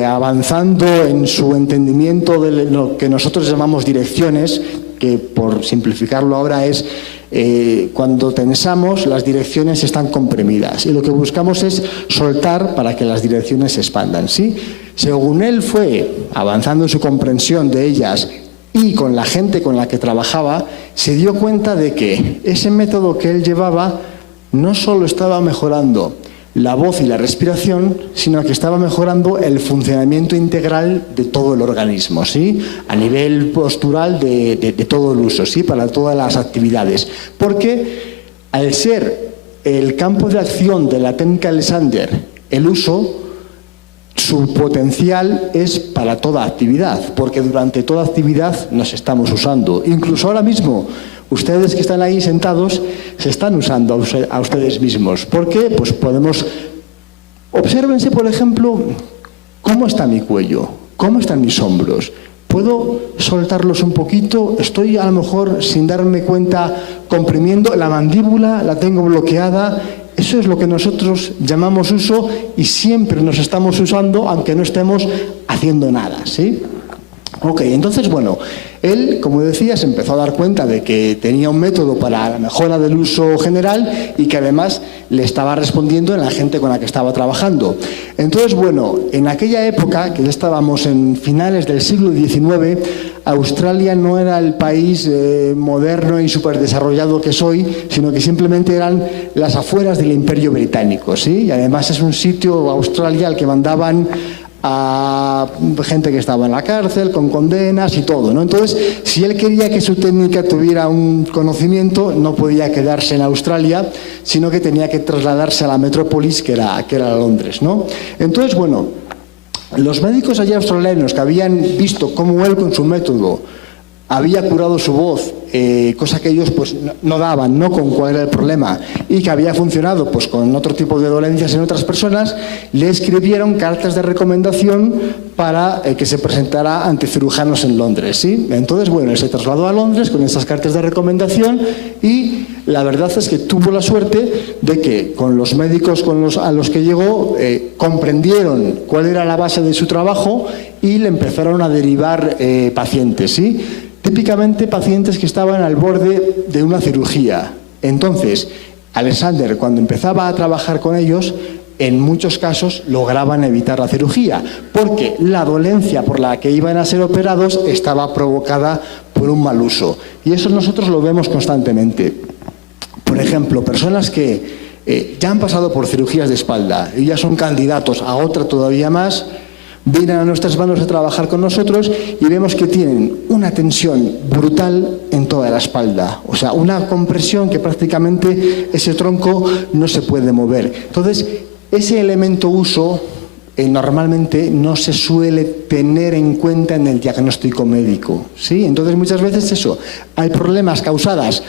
avanzando en su entendimiento de lo que nosotros llamamos direcciones, que por simplificarlo ahora es cuando tensamos, las direcciones están comprimidas y lo que buscamos es soltar para que las direcciones se expandan, ¿sí? Según él fue avanzando en su comprensión de ellas y con la gente con la que trabajaba, se dio cuenta de que ese método que él llevaba no solo estaba mejorando la voz y la respiración, sino que estaba mejorando el funcionamiento integral de todo el organismo, ¿sí? A nivel postural de todo el uso, ¿sí? Para todas las actividades. Porque al ser el campo de acción de la técnica Alexander el uso, su potencial es para toda actividad, porque durante toda actividad nos estamos usando. Incluso ahora mismo, ustedes que están ahí sentados se están usando a ustedes mismos. ¿Por qué? Pues podemos... Obsérvense, por ejemplo, cómo está mi cuello, cómo están mis hombros. ¿Puedo soltarlos un poquito? Estoy a lo mejor, sin darme cuenta, comprimiendo la mandíbula, la tengo bloqueada. Eso es lo que nosotros llamamos uso y siempre nos estamos usando aunque no estemos haciendo nada, ¿sí? Ok, entonces, bueno, él, como decía, se empezó a dar cuenta de que tenía un método para la mejora del uso general y que además le estaba respondiendo en la gente con la que estaba trabajando. Entonces, bueno, en aquella época, que ya estábamos en finales del siglo XIX, Australia no era el país moderno y superdesarrollado que es hoy, sino que simplemente eran las afueras del Imperio Británico, ¿sí? Y además es un sitio, Australia, al que mandaban a gente que estaba en la cárcel, con condenas y todo, ¿no? Entonces, si él quería que su técnica tuviera un conocimiento, no podía quedarse en Australia, sino que tenía que trasladarse a la metrópolis, que era Londres, ¿no? Entonces, bueno, los médicos allá australianos que habían visto cómo él con su método había curado su voz, cosa que ellos pues no daban, ¿no? Con cuál era el problema, y que había funcionado pues con otro tipo de dolencias en otras personas, le escribieron cartas de recomendación para que se presentara ante cirujanos en Londres, ¿sí? Entonces, bueno, él se trasladó a Londres con esas cartas de recomendación y la verdad es que tuvo la suerte de que con los médicos a los que llegó comprendieron cuál era la base de su trabajo y le empezaron a derivar pacientes, ¿sí? Típicamente pacientes que estaban al borde de una cirugía. Entonces, Alexander, cuando empezaba a trabajar con ellos, en muchos casos lograban evitar la cirugía, porque la dolencia por la que iban a ser operados estaba provocada por un mal uso. Y eso nosotros lo vemos constantemente. Por ejemplo, personas que ya han pasado por cirugías de espalda y ya son candidatos a otra todavía más, vienen a nuestras manos a trabajar con nosotros y vemos que tienen una tensión brutal en toda la espalda, o sea, una compresión que prácticamente ese tronco no se puede mover. Entonces, ese elemento uso normalmente no se suele tener en cuenta en el diagnóstico médico, ¿sí? Entonces, muchas veces eso, hay problemas causados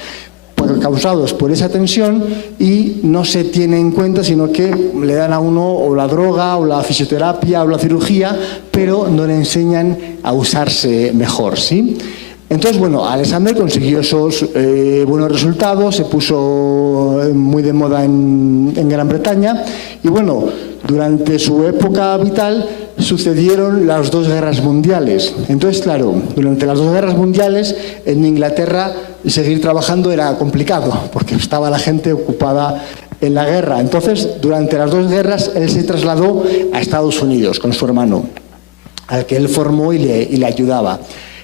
por esa tensión y no se tiene en cuenta, sino que le dan a uno o la droga o la fisioterapia o la cirugía, pero no le enseñan a usarse mejor, ¿sí? Entonces, bueno, Alexander consiguió esos buenos resultados, se puso muy de moda en Gran Bretaña y, bueno, durante su época vital sucedieron las dos guerras mundiales. Entonces, claro, durante las dos guerras mundiales en Inglaterra seguir trabajando era complicado porque estaba la gente ocupada en la guerra. Entonces, durante las dos guerras él se trasladó a Estados Unidos con su hermano, al que él formó y le ayudaba.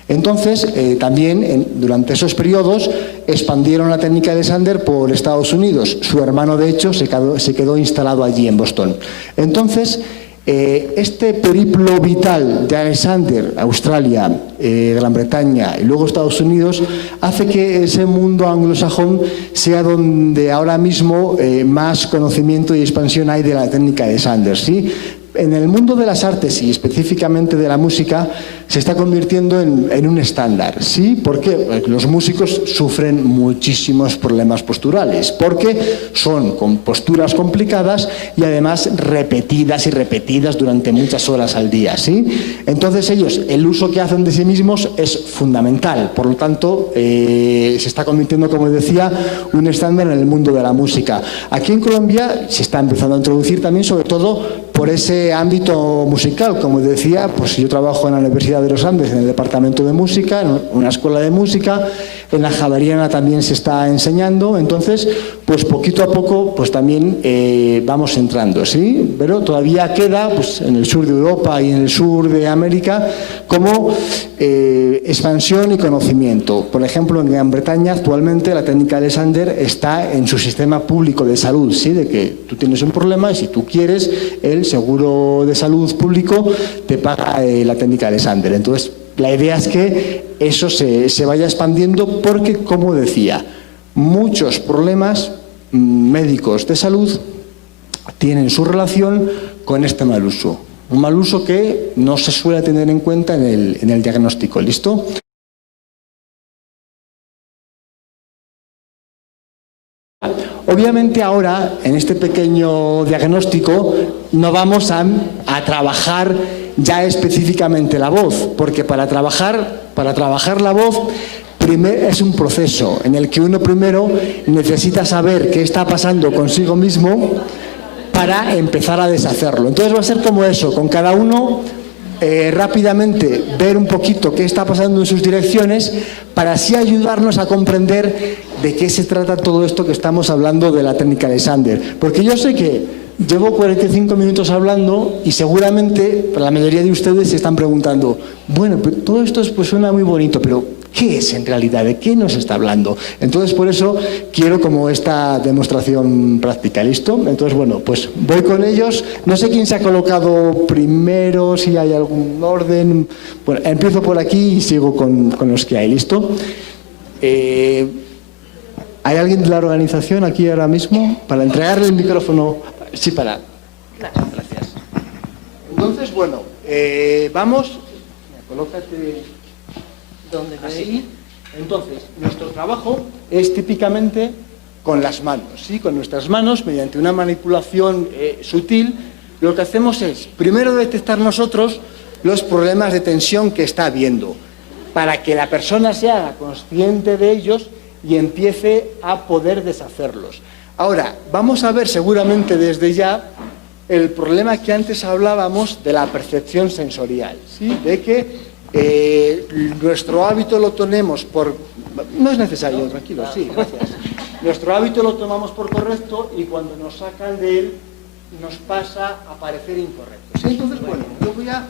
Entonces, también durante esos periodos expandieron la técnica de Alexander por Estados Unidos. Su hermano, de hecho, se quedó instalado allí en Boston. Entonces, este periplo vital de Alexander, Australia, Gran Bretaña y luego Estados Unidos, hace que ese mundo anglosajón sea donde ahora mismo más conocimiento y expansión hay de la técnica de Alexander, ¿sí? En el mundo de las artes y específicamente de la música se está convirtiendo en un estándar, ¿sí? Porque los músicos sufren muchísimos problemas posturales, porque son con posturas complicadas y además repetidas y repetidas durante muchas horas al día, ¿sí? Entonces ellos, el uso que hacen de sí mismos es fundamental, por lo tanto se está convirtiendo, como decía, un estándar en el mundo de la música. Aquí en Colombia se está empezando a introducir también, sobre todo por ese ámbito musical. Como decía, pues yo trabajo en la Universidad de los Andes, en el departamento de música, en una escuela de música, en la Javeriana también se está enseñando, entonces, pues poquito a poco, pues también vamos entrando, ¿sí? Pero todavía queda, pues en el sur de Europa y en el sur de América, como expansión y conocimiento. Por ejemplo, en Gran Bretaña actualmente la técnica de Alexander está en su sistema público de salud, ¿sí? De que tú tienes un problema y si tú quieres, el seguro de salud público te paga la técnica de Alexander. Entonces, la idea es que eso se vaya expandiendo porque, como decía, muchos problemas médicos de salud tienen su relación con este mal uso. Un mal uso que no se suele tener en cuenta en el diagnóstico. ¿Listo? Obviamente ahora, en este pequeño diagnóstico, no vamos a trabajar ya específicamente la voz, porque para trabajar la voz es un proceso en el que uno primero necesita saber qué está pasando consigo mismo para empezar a deshacerlo. Entonces va a ser como eso, con cada uno rápidamente ver un poquito qué está pasando en sus direcciones para así ayudarnos a comprender de qué se trata todo esto que estamos hablando de la técnica de Sander. Porque yo sé que llevo 45 minutos hablando y seguramente la mayoría de ustedes se están preguntando, bueno, pero todo esto pues suena muy bonito, pero ¿qué es en realidad? ¿De qué nos está hablando? Entonces, por eso quiero como esta demostración práctica, ¿listo? Entonces, bueno, pues voy con ellos. No sé quién se ha colocado primero, si hay algún orden. Bueno, empiezo por aquí y sigo con los que hay, ¿listo? ¿Hay alguien de la organización aquí ahora mismo para entregarle el micrófono? Sí, para. Gracias. Entonces, bueno, vamos. Colócate así. Entonces, nuestro trabajo es típicamente con las manos, ¿sí? Con nuestras manos, mediante una manipulación sutil, lo que hacemos es, primero, detectar nosotros los problemas de tensión que está habiendo, para que la persona se haga consciente de ellos y empiece a poder deshacerlos. Ahora, vamos a ver seguramente desde ya el problema que antes hablábamos de la percepción sensorial, ¿sí? De que nuestro hábito lo tenemos por... No es necesario, tranquilo, sí, gracias. Nuestro hábito lo tomamos por correcto y cuando nos sacan de él nos pasa a parecer incorrecto, ¿sí? Entonces, bueno, yo voy a...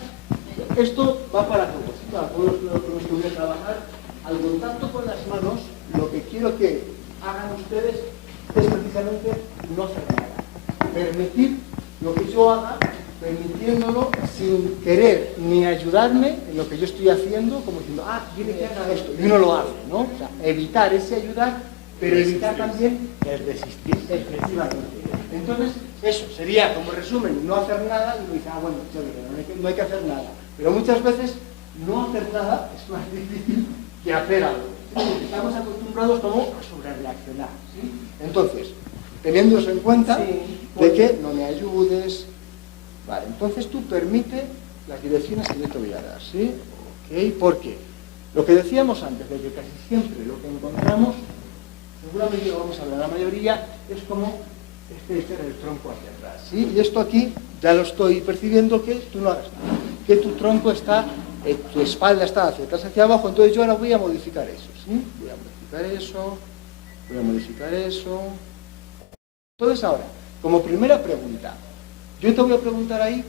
Esto va para todos, para todos los que voy a trabajar. Al contacto con las manos, lo que quiero que hagan ustedes es precisamente no hacer nada. Permitir lo que yo haga, permitiéndolo sin querer ni ayudarme en lo que yo estoy haciendo, como diciendo, quiere que haga esto, y uno lo hace, ¿no? O sea, evitar ese ayudar, pero evitar también el resistir, efectivamente. Entonces, eso sería, como resumen, no hacer nada, y uno dice, bueno, no hay que hacer nada. Pero muchas veces, no hacer nada es más difícil que hacer algo. Estamos acostumbrados como a sobrereaccionar, ¿sí? Entonces, teniendo eso en cuenta, de que no me ayudes, vale, entonces tú permite las direcciones que yo te voy a dar, ¿sí? Ok, porque lo que decíamos antes, de que casi siempre lo que encontramos, seguramente lo vamos a hablar la mayoría, es como echar el tronco hacia atrás, ¿sí? Y esto aquí ya lo estoy percibiendo que tú no hagas nada, que tu tronco está, tu espalda está hacia atrás, hacia abajo, entonces yo ahora voy a modificar eso, ¿sí? Voy a modificar eso, voy a modificar eso. Entonces ahora, como primera pregunta, yo te voy a preguntar ahí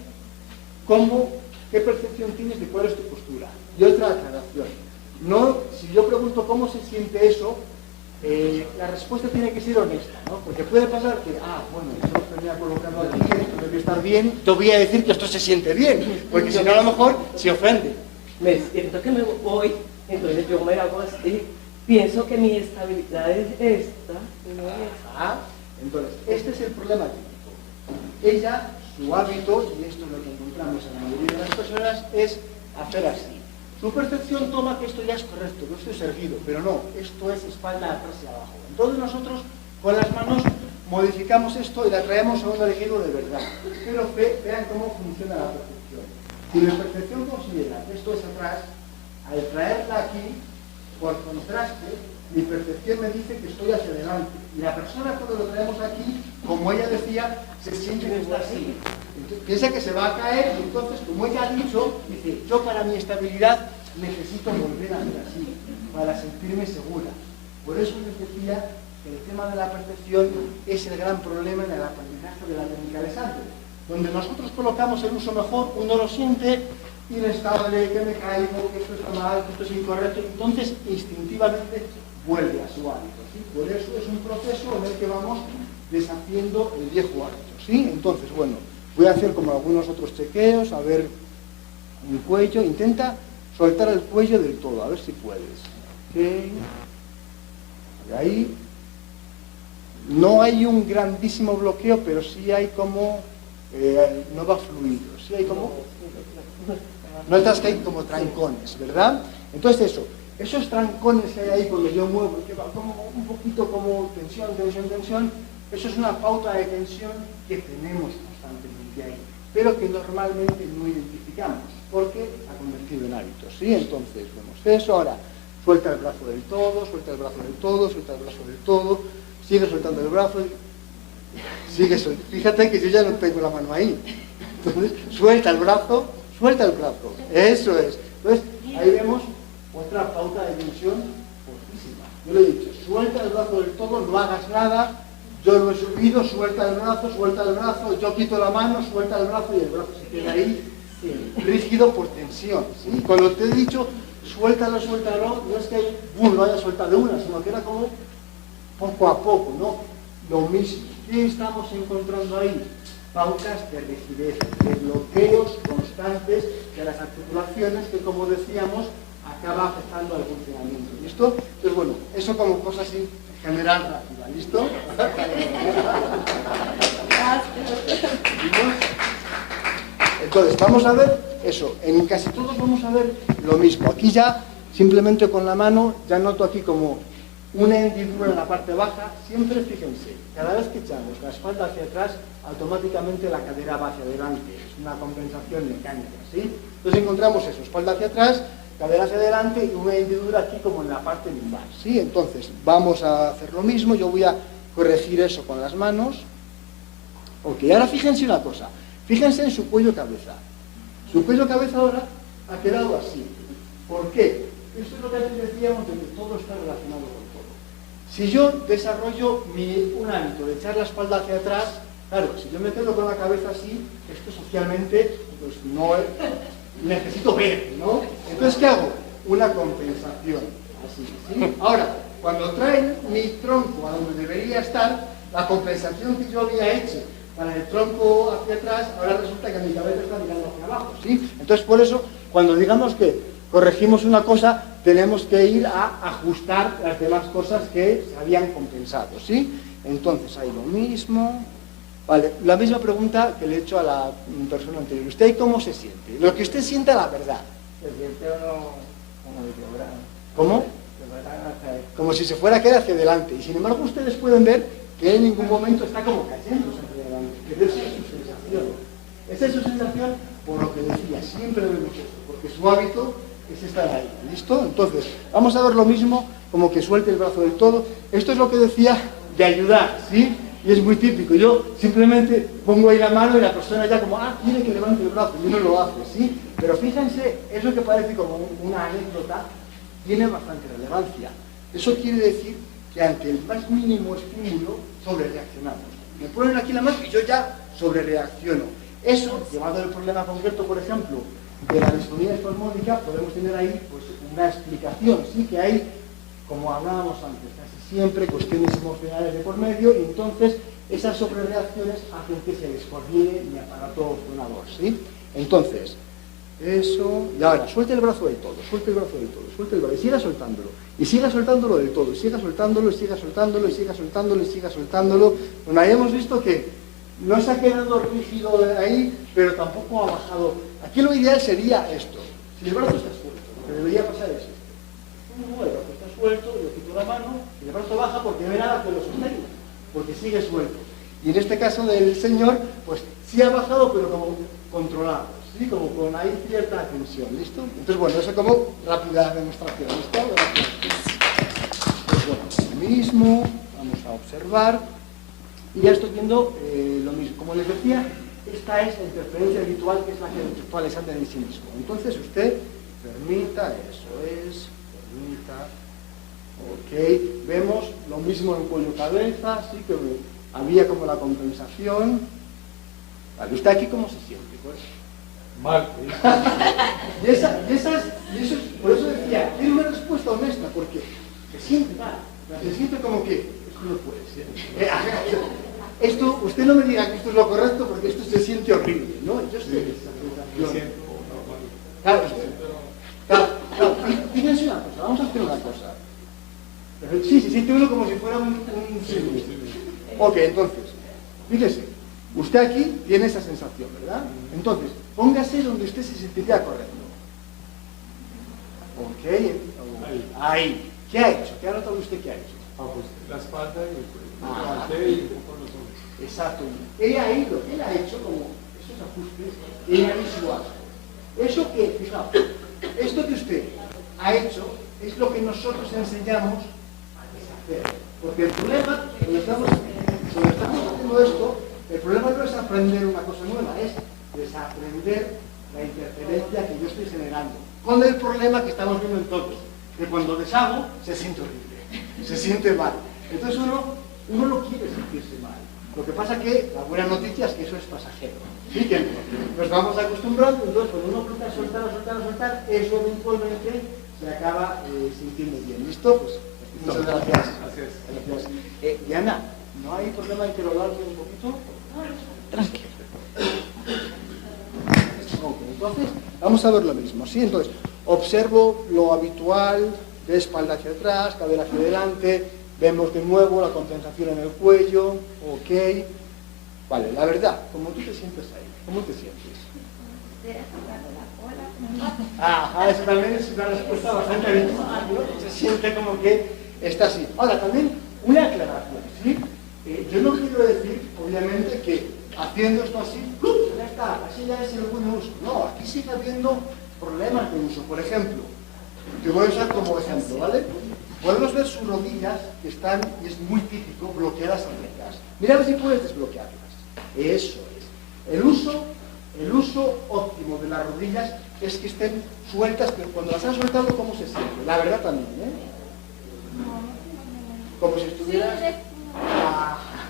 qué percepción tienes de cuál es tu postura. Y otra aclaración. No, si yo pregunto cómo se siente eso, la respuesta tiene que ser honesta, ¿no? Porque puede pasar que, bueno, yo me he colocado aquí, esto debe estar bien, te voy a decir que esto se siente bien, porque si no a lo mejor se ofende. Me siento que me voy, entonces yo me hago así, pienso que mi estabilidad es esta, y no esta. Entonces, este es el problema típico. Ella, su hábito, y esto es lo que encontramos en la mayoría de las personas, es hacer así. Su percepción toma que esto ya es correcto, que esto es erguido, pero no, esto es espalda atrás y abajo. Entonces nosotros, con las manos, modificamos esto y la traemos a un erguido de verdad. Pero vean cómo funciona la percepción. Si la percepción considera que esto es atrás, al traerla aquí, por contraste, mi percepción me dice que estoy hacia adelante. Y la persona cuando lo traemos aquí, como ella decía, se siente que está así. Entonces, piensa que se va a caer y entonces, como ella ha dicho, dice, yo para mi estabilidad necesito volver a hacer así, para sentirme segura. Por eso les decía que el tema de la percepción es el gran problema en el aprendizaje de la técnica de Sander. Donde nosotros colocamos el uso mejor, uno lo siente inestable, que me caigo, que esto está mal, que esto es incorrecto, y entonces instintivamente vuelve a su hábito, ¿sí? Por eso es un proceso en el que vamos deshaciendo el viejo hábito, ¿sí? Entonces, bueno, voy a hacer como algunos otros chequeos, a ver mi cuello, intenta soltar el cuello del todo, a ver si puedes. Ok, y ahí no hay un grandísimo bloqueo, pero sí hay como, no va fluido, sí hay como, notas que hay como trancones, ¿verdad? Entonces esos trancones que hay ahí cuando yo muevo, que va como un poquito como tensión, eso es una pauta de tensión que tenemos constantemente ahí, pero que normalmente no identificamos, porque ha convertido en hábitos, ¿sí? Entonces, vemos eso, ahora suelta el brazo del todo, suelta el brazo del todo, suelta el brazo del todo, sigue soltando el brazo, fíjate que yo ya no tengo la mano ahí, entonces suelta el brazo, suelta el brazo, eso es. Entonces, ahí vemos otra pauta de tensión fortísima. Yo le he dicho, suelta el brazo del todo, no hagas nada, yo lo he subido, suelta el brazo, yo quito la mano, suelta el brazo y el brazo se queda ahí rígido por tensión. ¿Sí? Cuando te he dicho, suéltalo, no es que boom, lo haya soltado de una, sino que era como poco a poco, ¿no? Lo mismo. ¿Qué estamos encontrando ahí? Pautas de rigidez, de bloqueos constantes de las articulaciones que, como decíamos, acaba afectando al funcionamiento. ¿Listo? Entonces, bueno, eso como cosa así general rápida. ¿Listo? Entonces, vamos a ver eso. En casi todos vamos a ver lo mismo. Aquí ya, simplemente con la mano, ya noto aquí como una hendidura en la parte baja. Siempre fíjense, cada vez que echamos la espalda hacia atrás, automáticamente la cadera va hacia adelante. Es una compensación mecánica, ¿sí? Entonces encontramos eso, espalda hacia atrás, cadera hacia adelante y una hendidura aquí como en la parte lumbar, ¿sí? Entonces, vamos a hacer lo mismo. Yo voy a corregir eso con las manos. Ok, ahora fíjense una cosa. Fíjense en su cuello-cabeza. Su cuello-cabeza ahora ha quedado así. ¿Por qué? Esto es lo que antes decíamos de que todo está relacionado con todo. Si yo desarrollo un hábito de echar la espalda hacia atrás, claro, si yo me quedo con la cabeza así, esto socialmente, pues no necesito ver, ¿no? Entonces, ¿qué hago? Una compensación, así, ¿sí? Ahora, cuando traen mi tronco a donde debería estar, la compensación que yo había hecho para el tronco hacia atrás, ahora resulta que mi cabeza está mirando hacia abajo, ¿sí? Entonces, por eso, cuando digamos que corregimos una cosa, tenemos que ir a ajustar las demás cosas que se habían compensado, ¿sí? Entonces, hay lo mismo. Vale, la misma pregunta que le he hecho a la persona anterior. ¿Usted cómo se siente? Lo que usted sienta, la verdad. Se siente uno como de quebrar. ¿Cómo? Como si se fuera a caer hacia adelante. Y sin embargo, ustedes pueden ver que en ningún momento está como cayendo hacia adelante. Que esa es su sensación. Esa es su sensación, por lo que decía, siempre vemos eso, porque su hábito es estar ahí. ¿Listo? Entonces, vamos a ver lo mismo, como que suelte el brazo del todo. Esto es lo que decía de ayudar, ¿sí? Y es muy típico. Yo simplemente pongo ahí la mano y la persona ya como, quiere que levante el brazo, y uno lo hace, ¿sí? Pero fíjense, eso que parece como una anécdota, tiene bastante relevancia. Eso quiere decir que ante el más mínimo estímulo, sobrereaccionamos. Me ponen aquí la mano y yo ya sobrereacciono. Eso, llevado al problema concreto, por ejemplo, de la disfonía espasmódica, podemos tener ahí pues, una explicación, ¿sí? Que hay, como hablábamos antes, casi siempre cuestiones emocionales de por medio, y entonces esas sobrereacciones hacen que se descoordine mi aparato fonador, ¿sí? Entonces, eso, y ahora, suelte el brazo del todo, suelte el brazo del todo, suelte el brazo, y siga soltándolo del todo, y siga soltándolo, y siga soltándolo, y siga soltándolo, y siga soltándolo. Bueno, ahí hemos visto que no se ha quedado rígido ahí, pero tampoco ha bajado. Aquí lo ideal sería esto. Si el brazo está suelto, lo que debería pasar es esto. El brazo está suelto, yo quito la mano, y el brazo baja porque no hay nada que lo sostenga, porque sigue suelto. Y en este caso del señor, pues sí ha bajado, pero como controlado, ¿sí? Como con ahí cierta tensión, ¿listo? Entonces, bueno, eso como rápida demostración, ¿listo? Pues bueno, lo mismo, vamos a observar. Y ya estoy viendo lo mismo. Como les decía, esta es la interferencia habitual, que es la que detectó Alexander en sí mismo. Entonces usted permita, eso es, permita, ok, vemos lo mismo en cuello-cabeza, así que había como la compensación. Vale, ¿usted aquí cómo se siente? Pues Mal. y eso, por eso decía, tiene una respuesta honesta, porque se siente mal, se siente como que esto no puede ser. Esto, usted no me diga que esto es lo correcto, porque esto se siente horrible, ¿no? Yo sé esa sensación. Claro, fíjense una cosa, vamos a hacer una cosa. Sí, se siente uno como si fuera un símbolo. Ok, entonces, fíjese, usted aquí tiene esa sensación, ¿verdad? Entonces, póngase donde usted se sentiría correcto. Ok, ahí. ¿Qué ha hecho? ¿Qué ha notado usted que ha hecho? Pues la espalda y el cuello. Y un poco los hombros. Exacto. Él ha hecho como esos ajustes en el visual. Eso que, fijaos, esto que usted ha hecho es lo que nosotros enseñamos a deshacer. Porque el problema, cuando estamos haciendo esto, el problema no es aprender una cosa nueva, es desaprender la interferencia que yo estoy generando, con el problema que estamos viendo en todos, que cuando deshago se siente horrible, se siente mal. Entonces uno no quiere sentirse mal. Lo que pasa que la buena noticia es que eso es pasajero. ¿Sí? Que nos vamos acostumbrando, entonces cuando uno empieza a soltar, eso eventualmente se acaba sintiendo bien. ¿Listo? Pues muchas gracias. Gracias. Diana, ¿no hay problema en que lo largue un poquito? Tranquilo. Ok, entonces vamos a ver lo mismo, ¿sí? Entonces, observo lo habitual de espalda hacia atrás, cadera hacia adelante, vemos de nuevo la compensación en el cuello, ok. Vale, la verdad, ¿cómo tú te sientes ahí? ¿Cómo te sientes? Ajá, eso también es una respuesta bastante habitual, ¿no? Se siente como que está así. Ahora, también una aclaración, ¿sí? Yo no quiero decir, obviamente, que haciendo esto así, ya está, así ya es el buen uso. No, aquí sigue habiendo problemas de uso. Por ejemplo, te voy a usar como ejemplo, ¿vale? Podemos ver sus rodillas que están, y es muy típico, bloqueadas hacia atrás. Mira a ver si puedes desbloquearlas. Eso es. El uso óptimo de las rodillas es que estén sueltas, pero cuando las has soltado, ¿cómo se siente? La verdad también, ¿eh? Como si estuvieras...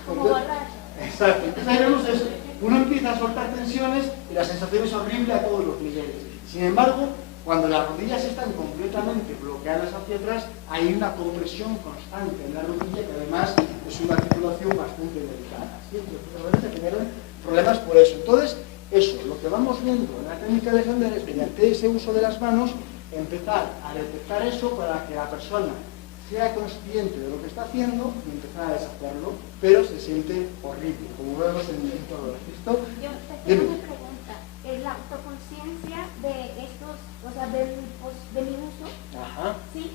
como borracho. Exacto. Entonces ahí vemos eso. Uno empieza a soltar tensiones y la sensación es horrible a todos los niveles. Sin embargo, cuando las rodillas están completamente bloqueadas hacia atrás, hay una compresión constante en la rodilla que además es una articulación bastante delicada. ¿Sí? Entonces se generan problemas por eso. Entonces, eso, lo que vamos viendo en la técnica de Sander es mediante ese uso de las manos empezar a detectar eso para que la persona sea consciente de lo que está haciendo y empezar a deshacerlo, pero se siente horrible, como vemos en todo esto. Yo tengo una pregunta. La autoconciencia de estos, o sea, de mi uso, Ajá. sí,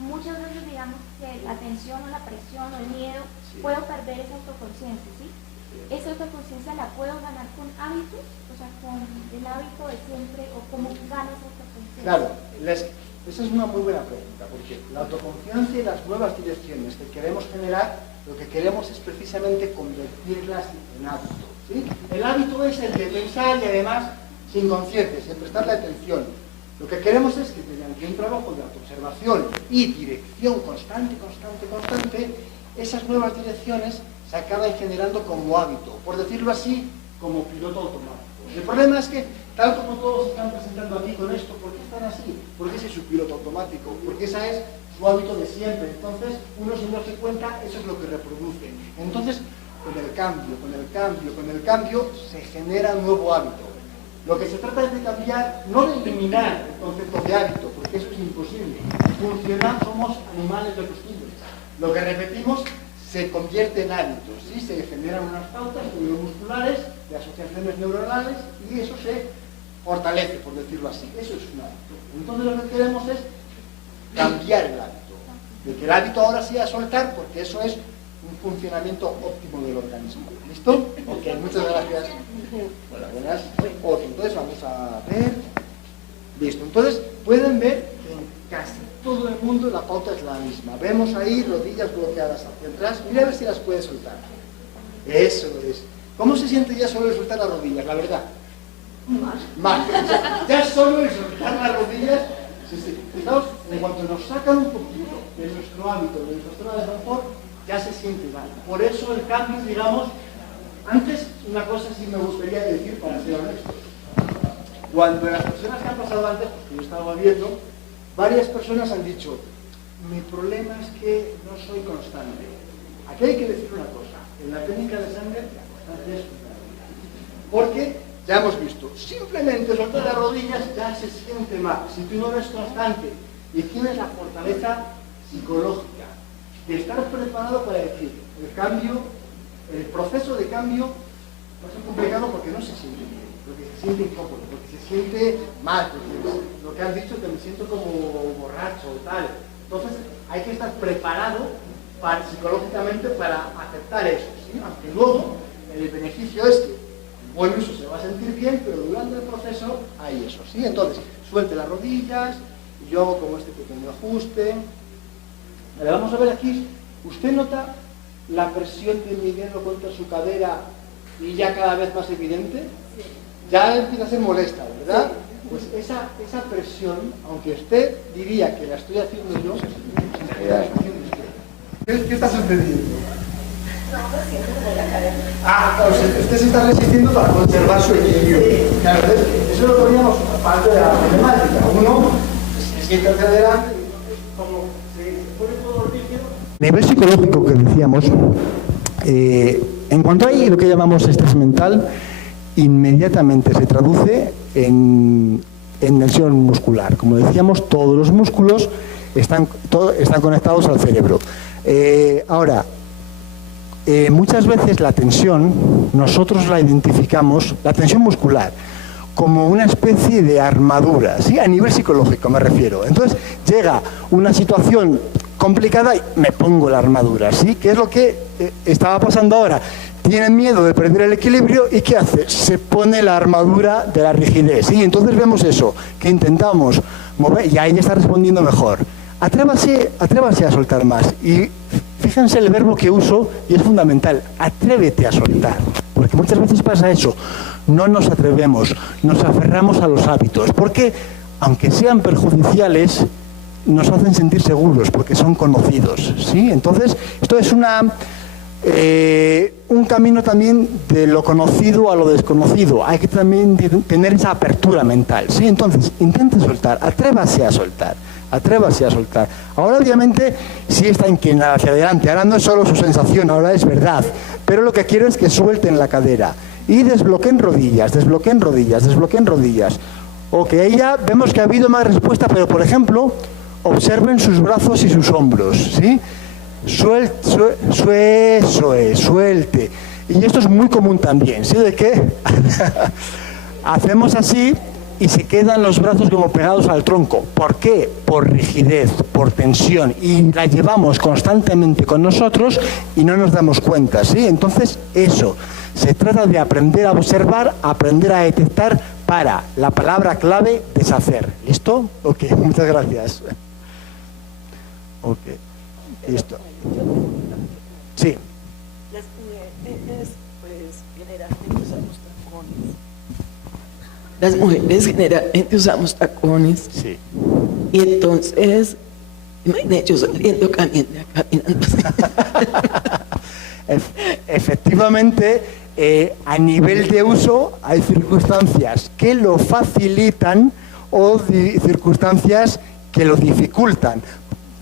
muchas veces digamos que la tensión o la presión o el miedo, sí, puedo perder esa autoconciencia, ¿sí? ¿Esa autoconciencia la puedo ganar con hábitos? O sea, con el hábito de siempre, o cómo gano esa autoconciencia. Claro, esa es una muy buena pregunta, porque la autoconfianza y las nuevas direcciones que queremos generar, lo que queremos es precisamente convertirlas en hábito. ¿Sí? El hábito es el de pensar y además sin conciencia, sin prestarle atención. Lo que queremos es que mediante un trabajo de autoobservación y dirección constante, esas nuevas direcciones se acaban generando como hábito, por decirlo así, como piloto automático. El problema es que, tal como todos están presentando aquí con esto, ¿por qué están así? Porque ese es su piloto automático, porque esa es su hábito de siempre. Entonces, uno sin darse cuenta, eso es lo que reproduce. Entonces, con el cambio, se genera un nuevo hábito. Lo que se trata es de cambiar, no de eliminar el concepto de hábito, porque eso es imposible. Funcionar, somos animales de costumbres. Lo que repetimos se convierte en hábitos, ¿sí? Se generan unas pautas neuromusculares de asociaciones neuronales y eso se fortalece, por decirlo así. Eso es un hábito. Entonces lo que queremos es cambiar el hábito. De que el hábito ahora sea soltar, porque eso es un funcionamiento óptimo del organismo. ¿Listo? Ok, muchas gracias. Hola, buenas. Ok, entonces vamos a ver. Listo. Entonces, pueden ver que en casi todo el mundo la pauta es la misma. Vemos ahí rodillas bloqueadas hacia atrás. Mira a ver si las puede soltar. Eso es. ¿Cómo se siente ya solo el soltar las rodillas? La verdad. Mal. Ya solo el soltar las rodillas. Fijaos, en cuanto nos sacan un poquito de nuestro hábito, de nuestra zona de confort, ya se siente mal. Por eso el cambio, digamos, antes una cosa sí me gustaría decir para ser honesto. Cuando las personas que han pasado antes, pues que yo estaba viendo, varias personas han dicho, mi problema es que no soy constante. Aquí hay que decir una cosa, en la técnica de Sander la constancia es fundamental. Porque, ya hemos visto, simplemente soltar las rodillas ya se siente mal. Si tú no eres constante y tienes la fortaleza psicológica de estar preparado para decir, el cambio, el proceso de cambio va a ser complicado porque no se siente bien, porque se siente incómodo, porque se siente mal, porque lo que han dicho es que me siento como borracho o tal. Entonces hay que estar preparado psicológicamente para aceptar eso, ¿sí? Aunque luego el beneficio es que bueno, eso se va a sentir bien, pero durante el proceso hay eso, ¿sí? Entonces, suelte las rodillas, yo hago como este pequeño ajuste. Vale, vamos a ver aquí, ¿usted nota la presión de mi dedo contra su cadera y ya cada vez más evidente? ya empieza a ser molesta, ¿verdad? Pues esa presión, aunque usted diría que la estoy haciendo yo, en realidad la está haciendo usted. ¿Qué está sucediendo? Claro, usted se está resistiendo para conservar su equilibrio. Claro, eso lo poníamos parte de la matemática. Uno se siente hacia adelante y entonces como se pone todo rígido. A nivel psicológico que decíamos, en cuanto hay lo que llamamos estrés mental, inmediatamente se traduce en tensión muscular. Como decíamos, todos los músculos están conectados al cerebro. Ahora, muchas veces la tensión, nosotros la identificamos, la tensión muscular, como una especie de armadura, ¿sí? A nivel psicológico me refiero. Entonces llega una situación complicada y me pongo la armadura, ¿sí? ¿Qué es lo que estaba pasando ahora? Tiene miedo de perder el equilibrio y ¿qué hace? Se pone la armadura de la rigidez, ¿sí? Entonces vemos eso, que intentamos mover y ahí ya está respondiendo mejor. Atrévase a soltar más. Y fíjense el verbo que uso y es fundamental. Atrévete a soltar. Porque muchas veces pasa eso. No nos atrevemos, nos aferramos a los hábitos. Porque, aunque sean perjudiciales, nos hacen sentir seguros porque son conocidos, ¿sí? Entonces, esto es un camino también de lo conocido a lo desconocido. Hay que también tener esa apertura mental, ¿sí? Entonces, intente soltar, atrévase a soltar. Atrévase a soltar. Ahora obviamente sí está inclinada hacia adelante, ahora no es solo su sensación, ahora es verdad, pero lo que quiero es que suelten la cadera y desbloqueen rodillas, desbloqueen rodillas, desbloqueen rodillas. Ok, ahí ya vemos que ha habido más respuesta, pero por ejemplo, observen sus brazos y sus hombros, ¿sí? Suelte. Y esto es muy común también, ¿sí? ¿De qué? Hacemos así y se quedan los brazos como pegados al tronco. ¿Por qué? Por rigidez, por tensión. Y la llevamos constantemente con nosotros y no nos damos cuenta, ¿sí? Entonces, eso. Se trata de aprender a observar, aprender a detectar para, la palabra clave, deshacer. ¿Listo? Ok, muchas gracias. Ok, listo. Sí. Las mujeres, pues, generalmente usamos tacones. Las mujeres generalmente usamos tacones. Sí. Y entonces, imagínate, yo saliendo caminando. Efectivamente, a nivel de uso hay circunstancias que lo facilitan o circunstancias que lo dificultan.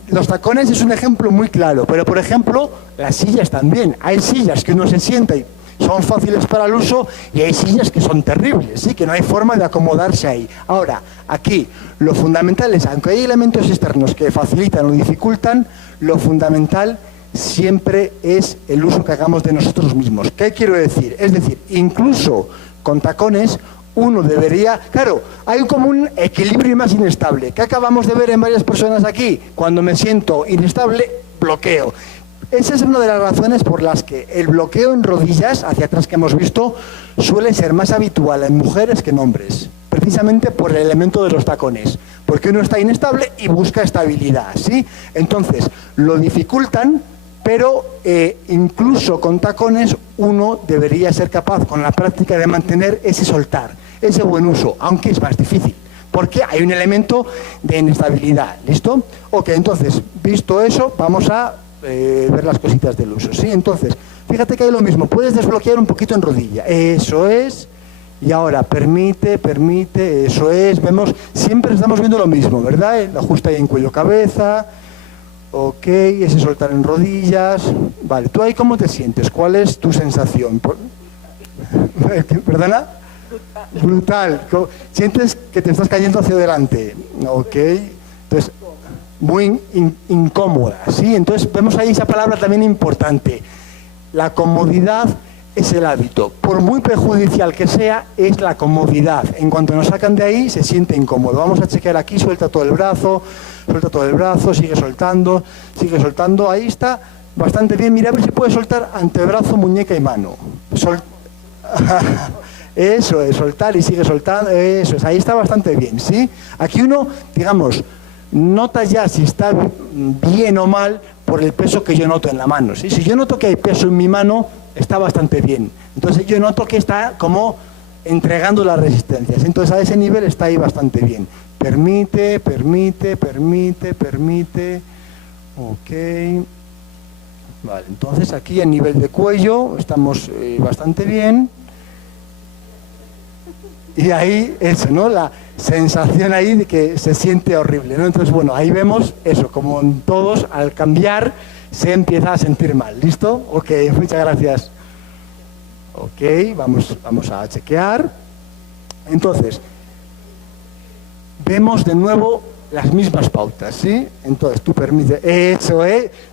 Los tacones es un ejemplo muy claro, pero por ejemplo, las sillas también. Hay sillas que uno se sienta y son fáciles para el uso y hay sillas que son terribles, ¿sí? Que no hay forma de acomodarse ahí. Ahora, aquí, lo fundamental es, aunque hay elementos externos que facilitan o dificultan, lo fundamental siempre es el uso que hagamos de nosotros mismos. ¿Qué quiero decir? Es decir, incluso con tacones, uno debería... Claro, hay como un equilibrio más inestable. ¿Qué acabamos de ver en varias personas aquí? Cuando me siento inestable, bloqueo. Esa es una de las razones por las que el bloqueo en rodillas, hacia atrás que hemos visto, suele ser más habitual en mujeres que en hombres. Precisamente por el elemento de los tacones. Porque uno está inestable y busca estabilidad, ¿sí? Entonces, lo dificultan, pero incluso con tacones uno debería ser capaz, con la práctica, de mantener ese soltar, ese buen uso, aunque es más difícil. Porque hay un elemento de inestabilidad, ¿listo? Ok, entonces, visto eso, vamos a ver las cositas del uso, ¿sí? Entonces, fíjate que hay lo mismo, puedes desbloquear un poquito en rodilla, eso es, y ahora, permite, eso es, vemos, siempre estamos viendo lo mismo, ¿verdad? El ajuste ahí en cuello-cabeza, ok, ese soltar en rodillas, vale, ¿tú ahí cómo te sientes? ¿Cuál es tu sensación? ¿Perdona? Brutal. ¿Sientes que te estás cayendo hacia adelante? Ok, entonces... muy incómoda, ¿sí? Entonces vemos ahí esa palabra también importante. La comodidad es el hábito. Por muy perjudicial que sea, es la comodidad. En cuanto nos sacan de ahí, se siente incómodo. Vamos a chequear aquí, suelta todo el brazo, sigue soltando, ahí está, bastante bien. Mira a ver si puedes soltar antebrazo, muñeca y mano. Eso es, soltar y sigue soltando, eso es, ahí está bastante bien, ¿sí? Aquí uno, digamos, nota ya si está bien o mal por el peso que yo noto en la mano, ¿sí? Si yo noto que hay peso en mi mano, está bastante bien. Entonces yo noto que está como entregando las resistencias. Entonces a ese nivel está ahí bastante bien. Permite, permite, permite, permite. Ok. Vale, entonces aquí a nivel de cuello estamos bastante bien. Y ahí eso, ¿no? La sensación ahí de que se siente horrible, ¿no? Entonces, bueno, ahí vemos eso, como en todos, al cambiar se empieza a sentir mal. ¿Listo? Ok, muchas gracias. Ok, vamos a chequear. Entonces, vemos de nuevo las mismas pautas, ¿sí? Entonces, tú permites, eso,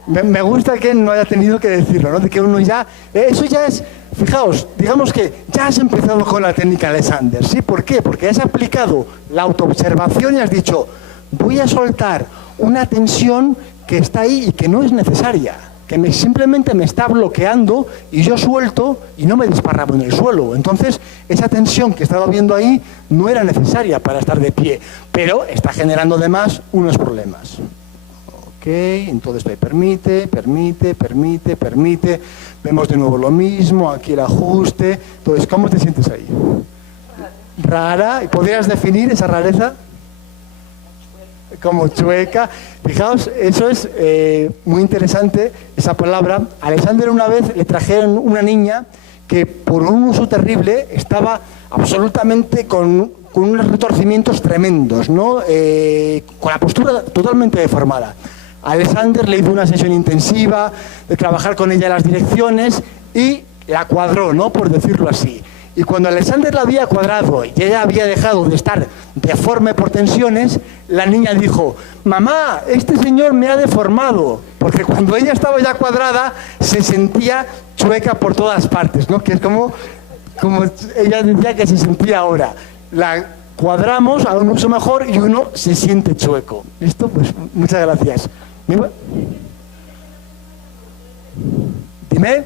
me gusta que no haya tenido que decirlo, ¿no? De que uno ya, eso ya es, fijaos, digamos que ya has empezado con la técnica Alexander, ¿sí? ¿Por qué? Porque has aplicado la autoobservación y has dicho, voy a soltar una tensión que está ahí y que no es necesaria, que simplemente me está bloqueando y yo suelto y no me desparramo en el suelo. Entonces, esa tensión que estaba viendo ahí no era necesaria para estar de pie, pero está generando además unos problemas. Ok, entonces permite, permite, permite, permite. Vemos de nuevo lo mismo, aquí el ajuste. Entonces, ¿cómo te sientes ahí? Rara. ¿Podrías definir esa rareza? Como chueca. Fijaos, eso es muy interesante, esa palabra. A Alexander una vez le trajeron una niña que por un uso terrible estaba absolutamente con unos retorcimientos tremendos, ¿no? Con la postura totalmente deformada. Alexander le hizo una sesión intensiva de trabajar con ella las direcciones y la cuadró, ¿no? Por decirlo así. Y cuando Alexander la había cuadrado y ella había dejado de estar deforme por tensiones, la niña dijo, mamá, este señor me ha deformado, porque cuando ella estaba ya cuadrada se sentía chueca por todas partes, ¿no? Que es como ella decía que se sentía ahora. La cuadramos a un uso mejor y uno se siente chueco. ¿Listo? Pues muchas gracias. Dime.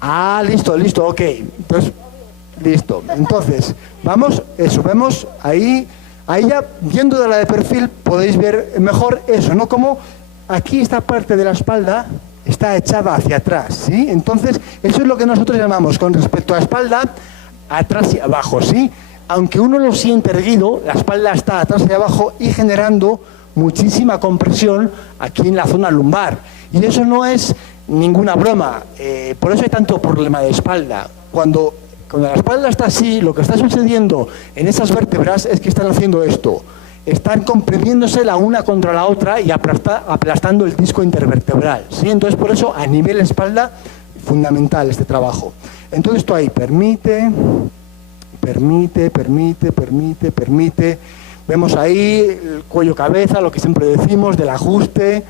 Ah, listo, ok. Entonces, listo. Entonces, vemos ahí ya, viendo de la de perfil, podéis ver mejor eso, ¿no? Como aquí esta parte de la espalda está echada hacia atrás, ¿sí? Entonces, eso es lo que nosotros llamamos, con respecto a la espalda, atrás y abajo, ¿sí? Aunque uno lo siente erguido, la espalda está atrás y abajo y generando muchísima compresión aquí en la zona lumbar. Y eso no es ninguna broma, por eso hay tanto problema de espalda. Cuando la espalda está así, lo que está sucediendo en esas vértebras es que están haciendo esto, están comprimiéndose la una contra la otra y aplastando el disco intervertebral, ¿sí? Entonces por eso a nivel espalda, fundamental este trabajo. Entonces esto ahí, permite, permite, permite, permite, permite. Vemos ahí el cuello-cabeza, lo que siempre decimos del ajuste.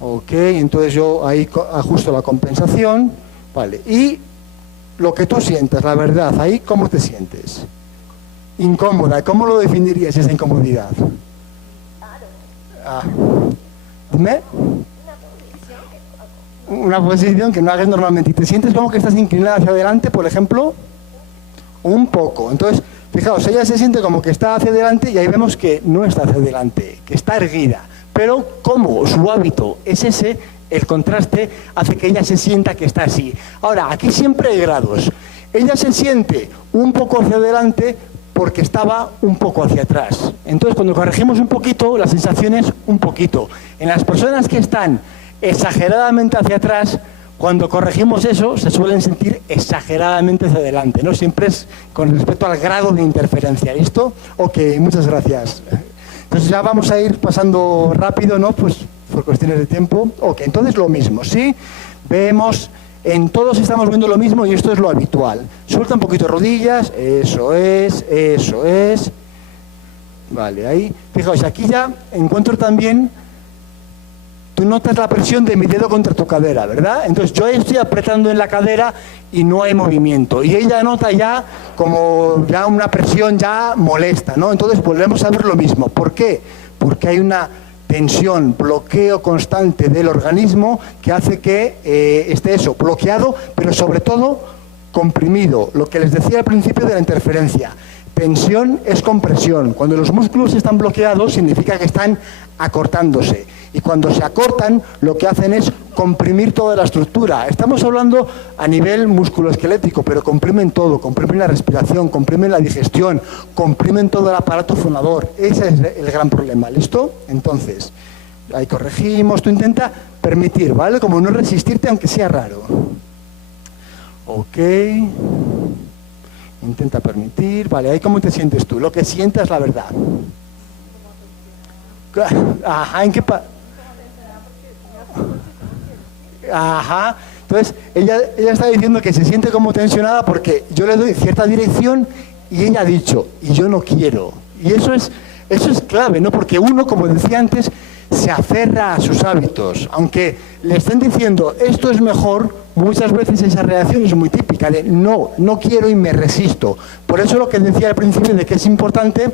Ok, entonces yo ahí ajusto la compensación, vale, y lo que tú sientas, la verdad, ahí, ¿cómo te sientes? Incómoda, ¿cómo lo definirías esa incomodidad? Ah, dime. Una posición que no hagas normalmente, ¿y te sientes como que estás inclinada hacia adelante, por ejemplo? Un poco, entonces, fijaos, ella se siente como que está hacia adelante y ahí vemos que no está hacia adelante, que está erguida. Pero como su hábito es ese, el contraste hace que ella se sienta que está así. Ahora, aquí siempre hay grados. Ella se siente un poco hacia adelante porque estaba un poco hacia atrás. Entonces, cuando corregimos un poquito, la sensación es un poquito. En las personas que están exageradamente hacia atrás, cuando corregimos eso, se suelen sentir exageradamente hacia adelante, ¿no? Siempre es con respecto al grado de interferencia. ¿Listo? Ok, muchas gracias. Entonces ya vamos a ir pasando rápido, ¿no? Pues por cuestiones de tiempo. Ok, entonces lo mismo, ¿sí? Vemos, en todos estamos viendo lo mismo y esto es lo habitual. Suelta un poquito rodillas, eso es. Vale, ahí. Fijaos, aquí ya encuentro también, tú notas la presión de mi dedo contra tu cadera, ¿verdad? Entonces yo estoy apretando en la cadera y no hay movimiento. Y ella nota ya como ya una presión ya molesta, ¿no? Entonces volvemos a ver lo mismo. ¿Por qué? Porque hay una tensión, bloqueo constante del organismo que hace que esté eso, bloqueado, pero sobre todo comprimido. Lo que les decía al principio de la interferencia. Tensión es compresión. Cuando los músculos están bloqueados significa que están acortándose. Y cuando se acortan, lo que hacen es comprimir toda la estructura. Estamos hablando a nivel musculoesquelético, pero comprimen todo, comprimen la respiración, comprimen la digestión, comprimen todo el aparato fonador. Ese es el gran problema, ¿listo? Entonces, ahí corregimos, tú intenta permitir, ¿vale? Como no resistirte aunque sea raro. Ok. Intenta permitir, vale, ahí cómo te sientes tú, lo que sientas la verdad. Ajá, ¿en qué Ajá, entonces ella está diciendo que se siente como tensionada porque yo le doy cierta dirección y ella ha dicho, y yo no quiero. Y eso es clave, ¿no? Porque uno, como decía antes, se aferra a sus hábitos. Aunque le estén diciendo, esto es mejor, muchas veces esa reacción es muy típica de, no quiero y me resisto. Por eso lo que decía al principio de que es importante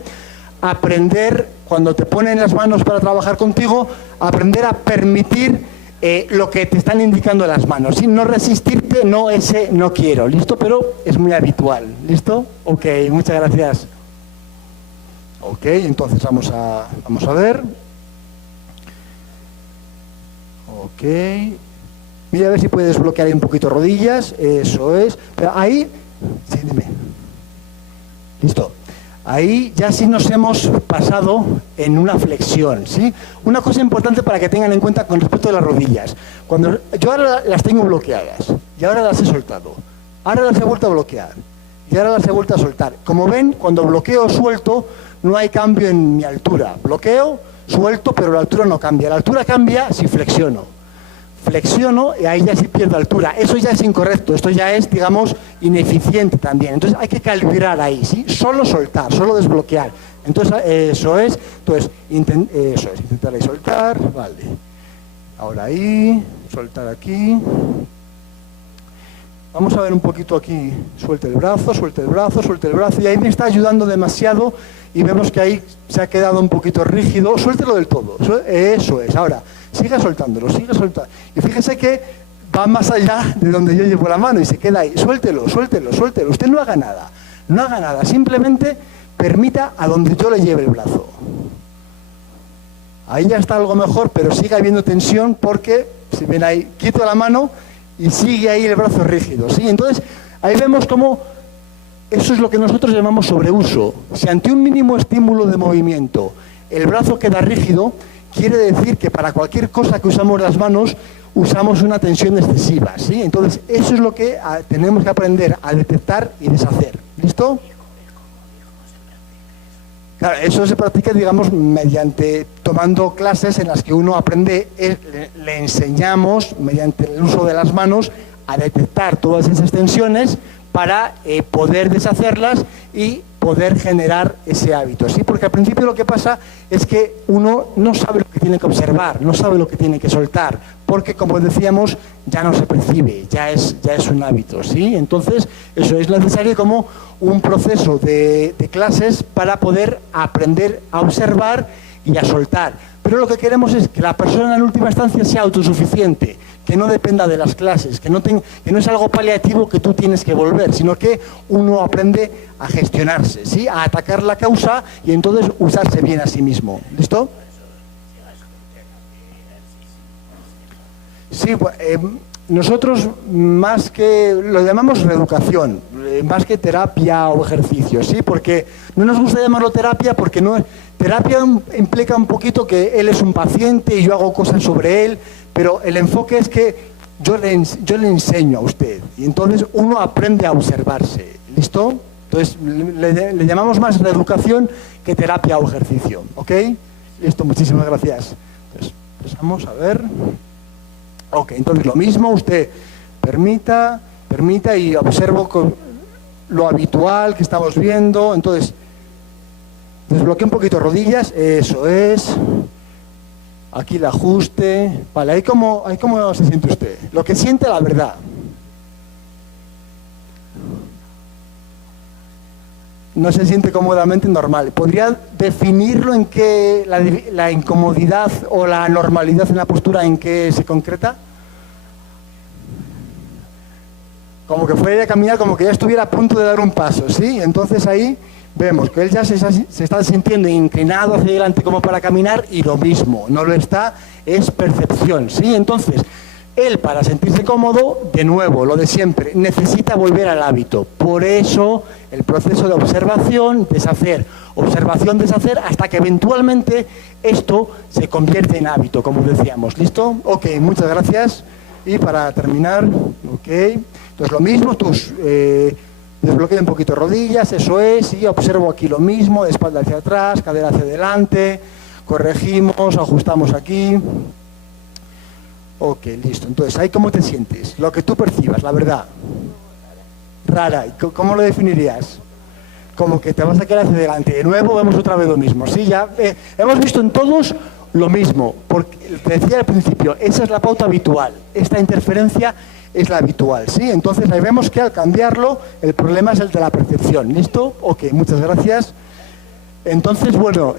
aprender, cuando te ponen las manos para trabajar contigo, aprender a permitir lo que te están indicando las manos, ¿sí? No resistirte, no quiero, ¿listo? Pero es muy habitual, ¿listo? Ok, muchas gracias. Ok, entonces vamos a ver. Ok. Mira a ver si puedes bloquear ahí un poquito rodillas, eso es. Pero ahí, sí, dime. Listo. Ahí ya sí nos hemos pasado en una flexión, ¿sí? Una cosa importante para que tengan en cuenta con respecto a las rodillas. Cuando yo ahora las tengo bloqueadas y ahora las he soltado, ahora las he vuelto a bloquear y ahora las he vuelto a soltar. Como ven, cuando bloqueo o suelto, no hay cambio en mi altura. Bloqueo, suelto, pero la altura no cambia. La altura cambia si flexiono. Flexiono y ahí ya sí pierdo altura. Eso ya es incorrecto, esto ya es, digamos, ineficiente también. Entonces hay que calibrar ahí, ¿sí? Solo soltar, solo desbloquear. Entonces eso es, intentar ahí soltar, vale. Ahora ahí, soltar aquí. Vamos a ver un poquito aquí, suelte el brazo, suelte el brazo, suelte el brazo. Y ahí me está ayudando demasiado y vemos que ahí se ha quedado un poquito rígido. Suéltelo del todo, eso es. Ahora, siga soltándolo, siga soltando. Y fíjese que va más allá de donde yo llevo la mano y se queda ahí. Suéltelo, suéltelo, suéltelo. Usted no haga nada, no haga nada. Simplemente permita a donde yo le lleve el brazo. Ahí ya está algo mejor, pero sigue habiendo tensión porque, si ven ahí, quito la mano y sigue ahí el brazo rígido, ¿sí? Entonces, ahí vemos cómo eso es lo que nosotros llamamos sobreuso. Si ante un mínimo estímulo de movimiento el brazo queda rígido, quiere decir que para cualquier cosa que usamos las manos, usamos una tensión excesiva, ¿sí? Entonces, eso es lo que tenemos que aprender a detectar y deshacer. ¿Listo? Claro, eso se practica, digamos, mediante tomando clases en las que uno aprende, le enseñamos, mediante el uso de las manos, a detectar todas esas tensiones para poder deshacerlas y poder generar ese hábito, ¿sí? Porque al principio lo que pasa es que uno no sabe lo que tiene que observar, no sabe lo que tiene que soltar, porque como decíamos, ya no se percibe, ya es un hábito, ¿sí? Entonces, eso es necesario como un proceso de clases para poder aprender a observar y a soltar. Pero lo que queremos es que la persona en última instancia sea autosuficiente, que no dependa de las clases, que no es algo paliativo que tú tienes que volver, sino que uno aprende a gestionarse, ¿sí? A atacar la causa y entonces usarse bien a sí mismo. ¿Listo? Sí, nosotros más que, lo llamamos reeducación, más que terapia o ejercicio, ¿sí? Porque no nos gusta llamarlo terapia porque no, terapia implica un poquito que él es un paciente y yo hago cosas sobre él, pero el enfoque es que yo le enseño a usted y entonces uno aprende a observarse, ¿listo? Entonces le llamamos más reeducación que terapia o ejercicio, ¿ok? Listo, muchísimas gracias. Entonces, empezamos a ver. Ok, entonces lo mismo, usted permita y observo con lo habitual que estamos viendo. Entonces, desbloquea un poquito rodillas, eso es. Aquí el ajuste. Vale, ahí cómo se siente usted. Lo que siente la verdad. No se siente cómodamente normal. ¿Podría definirlo en qué la incomodidad o la normalidad en la postura en qué se concreta? Como que fuera a caminar, como que ya estuviera a punto de dar un paso, ¿sí? Entonces ahí, Vemos que él ya se está sintiendo inclinado hacia adelante como para caminar y lo mismo, no lo está, es percepción, ¿sí? Entonces, él para sentirse cómodo, de nuevo, lo de siempre, necesita volver al hábito. Por eso el proceso de observación, deshacer, hasta que eventualmente esto se convierte en hábito, como decíamos. ¿Listo? Ok, muchas gracias. Y para terminar, ok, entonces lo mismo, desbloqueo un poquito rodillas, eso es, y observo aquí lo mismo, de espalda hacia atrás, cadera hacia adelante, corregimos, ajustamos aquí. Ok, listo. Entonces, ¿ahí cómo te sientes? Lo que tú percibas, la verdad. Rara. ¿Cómo lo definirías? Como que te vas a quedar hacia adelante. De nuevo, vemos otra vez lo mismo. Sí, ya hemos visto en todos lo mismo. Porque te decía al principio, esa es la pauta habitual. Esta interferencia es la habitual, ¿sí? Entonces, ahí vemos que al cambiarlo, el problema es el de la percepción. ¿Listo? Ok, muchas gracias. Entonces, bueno,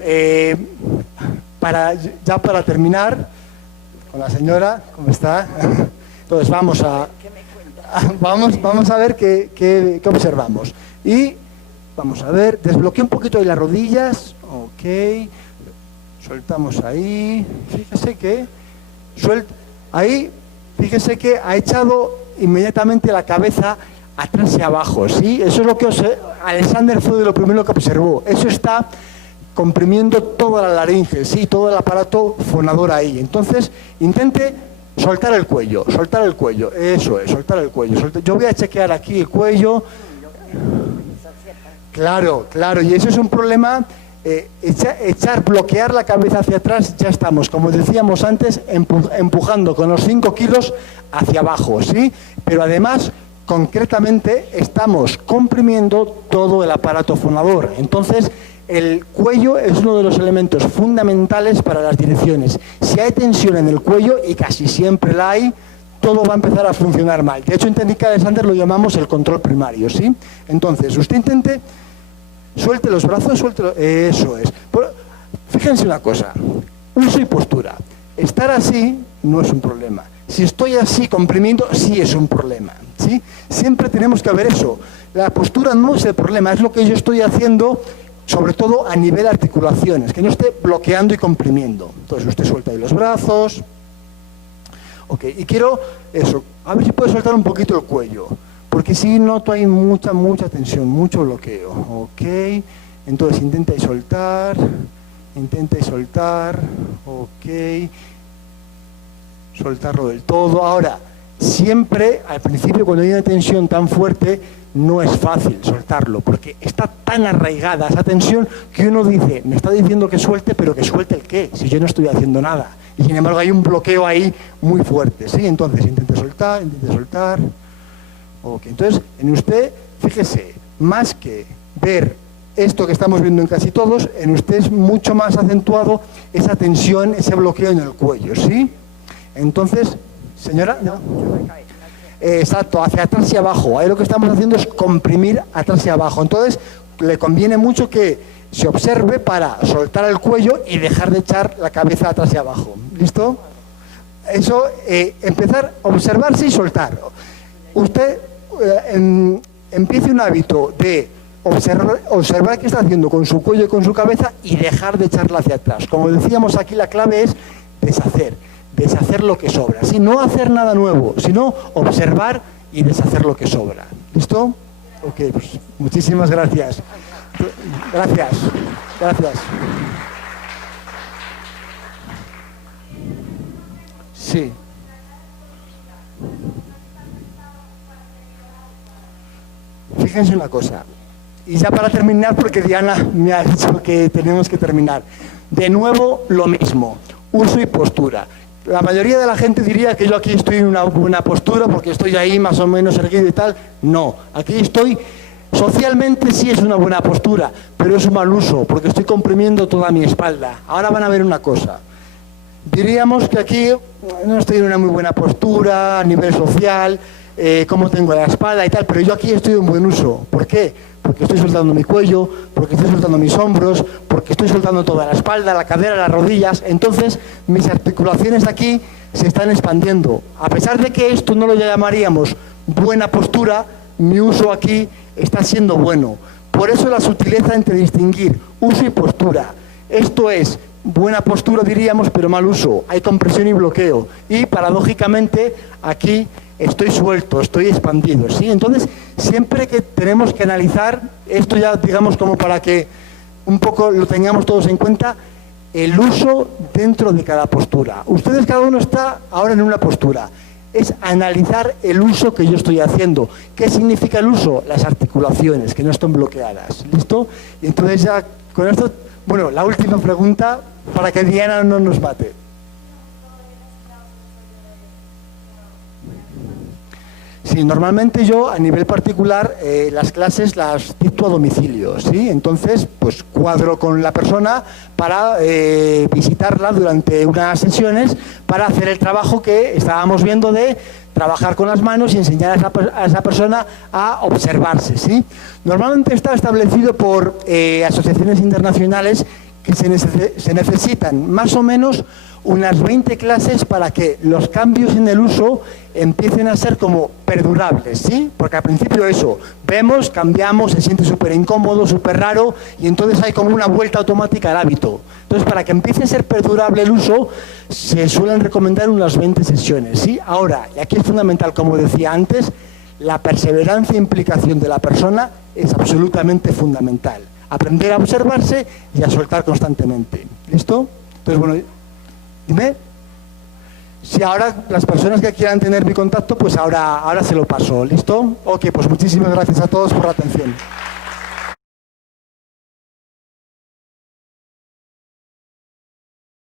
para terminar, con la señora, ¿cómo está? Entonces vamos a ver qué observamos. Y vamos a ver, desbloqueo un poquito ahí las rodillas, ok, soltamos ahí, fíjese que ha echado inmediatamente la cabeza atrás y abajo, ¿sí? Eso es lo que Alexander fue de lo primero que observó, eso está comprimiendo toda la laringe, sí, todo el aparato fonador ahí. Entonces, intente soltar el cuello, eso es, soltar el cuello. Yo voy a chequear aquí el cuello. Claro, y eso es un problema, bloquear la cabeza hacia atrás, ya estamos, como decíamos antes, empujando con los 5 kilos hacia abajo, ¿sí? Pero además, concretamente, estamos comprimiendo todo el aparato fonador. Entonces, el cuello es uno de los elementos fundamentales para las direcciones. Si hay tensión en el cuello, y casi siempre la hay, todo va a empezar a funcionar mal. De hecho, en técnica de Alexander lo llamamos el control primario, ¿sí? Entonces, usted intente, suelte los brazos, eso es. Fíjense una cosa, uso y postura. Estar así no es un problema. Si estoy así comprimiendo, sí es un problema, ¿sí? Siempre tenemos que ver eso. La postura no es el problema, es lo que yo estoy haciendo, sobre todo a nivel de articulaciones, que no esté bloqueando y comprimiendo. Entonces usted suelta ahí los brazos. Ok, y quiero eso, a ver si puede soltar un poquito el cuello, porque si noto hay mucha tensión, mucho bloqueo. Ok, entonces intenta soltar, ok, soltarlo del todo. Ahora, siempre al principio cuando hay una tensión tan fuerte, no es fácil soltarlo, porque está tan arraigada esa tensión que uno dice, me está diciendo que suelte, pero que suelte el qué, si yo no estoy haciendo nada. Y sin embargo hay un bloqueo ahí muy fuerte, ¿sí? Entonces intente soltar. Ok, entonces en usted, fíjese, más que ver esto que estamos viendo en casi todos, en usted es mucho más acentuado esa tensión, ese bloqueo en el cuello, ¿sí? Entonces, señora, ¿no? Exacto, hacia atrás y abajo. Ahí lo que estamos haciendo es comprimir atrás y abajo. Entonces, le conviene mucho que se observe para soltar el cuello y dejar de echar la cabeza atrás y abajo. ¿Listo? Eso, empezar a observarse y soltar. Usted empiece un hábito de observar qué está haciendo con su cuello y con su cabeza y dejar de echarla hacia atrás. Como decíamos aquí, la clave es deshacer lo que sobra. ¿Sí? No hacer nada nuevo, sino observar y deshacer lo que sobra. ¿Listo? Ok, pues muchísimas gracias. Gracias. Sí. Fíjense una cosa. Y ya para terminar, porque Diana me ha dicho que tenemos que terminar. De nuevo, lo mismo. Uso y postura. La mayoría de la gente diría que yo aquí estoy en una buena postura porque estoy ahí más o menos erguido y tal. No, aquí estoy, socialmente sí es una buena postura, pero es un mal uso porque estoy comprimiendo toda mi espalda. Ahora van a ver una cosa. Diríamos que aquí no estoy en una muy buena postura a nivel social, cómo tengo la espalda y tal, pero yo aquí estoy en buen uso. ¿Por qué? Porque estoy soltando mi cuello, porque estoy soltando mis hombros, porque estoy soltando toda la espalda, la cadera, las rodillas. Entonces, mis articulaciones aquí se están expandiendo. A pesar de que esto no lo llamaríamos buena postura, mi uso aquí está siendo bueno. Por eso la sutileza entre distinguir uso y postura. Esto es buena postura, diríamos, pero mal uso. Hay compresión y bloqueo. Y paradójicamente aquí estoy suelto, estoy expandido, ¿sí? Entonces, siempre que tenemos que analizar, esto ya digamos como para que un poco lo tengamos todos en cuenta, el uso dentro de cada postura. Ustedes cada uno está ahora en una postura. Es analizar el uso que yo estoy haciendo. ¿Qué significa el uso? Las articulaciones, que no estén bloqueadas. ¿Listo? Y entonces ya con esto, bueno, la última pregunta para que Diana no nos mate. Sí, normalmente yo a nivel particular las clases las dicto a domicilio, ¿sí? Entonces, pues cuadro con la persona para visitarla durante unas sesiones para hacer el trabajo que estábamos viendo de trabajar con las manos y enseñar a esa persona a observarse, ¿sí? Normalmente está establecido por asociaciones internacionales que se necesitan más o menos unas 20 clases para que los cambios en el uso empiecen a ser como perdurables, ¿sí? Porque al principio eso, vemos, cambiamos, se siente súper incómodo, súper raro, y entonces hay como una vuelta automática al hábito. Entonces, para que empiece a ser perdurable el uso, se suelen recomendar unas 20 sesiones, ¿sí? Ahora, y aquí es fundamental, como decía antes, la perseverancia e implicación de la persona es absolutamente fundamental. Aprender a observarse y a soltar constantemente. ¿Listo? Entonces, bueno, dime. Si ahora las personas que quieran tener mi contacto, pues ahora se lo paso. ¿Listo? Ok, pues muchísimas gracias a todos por la atención.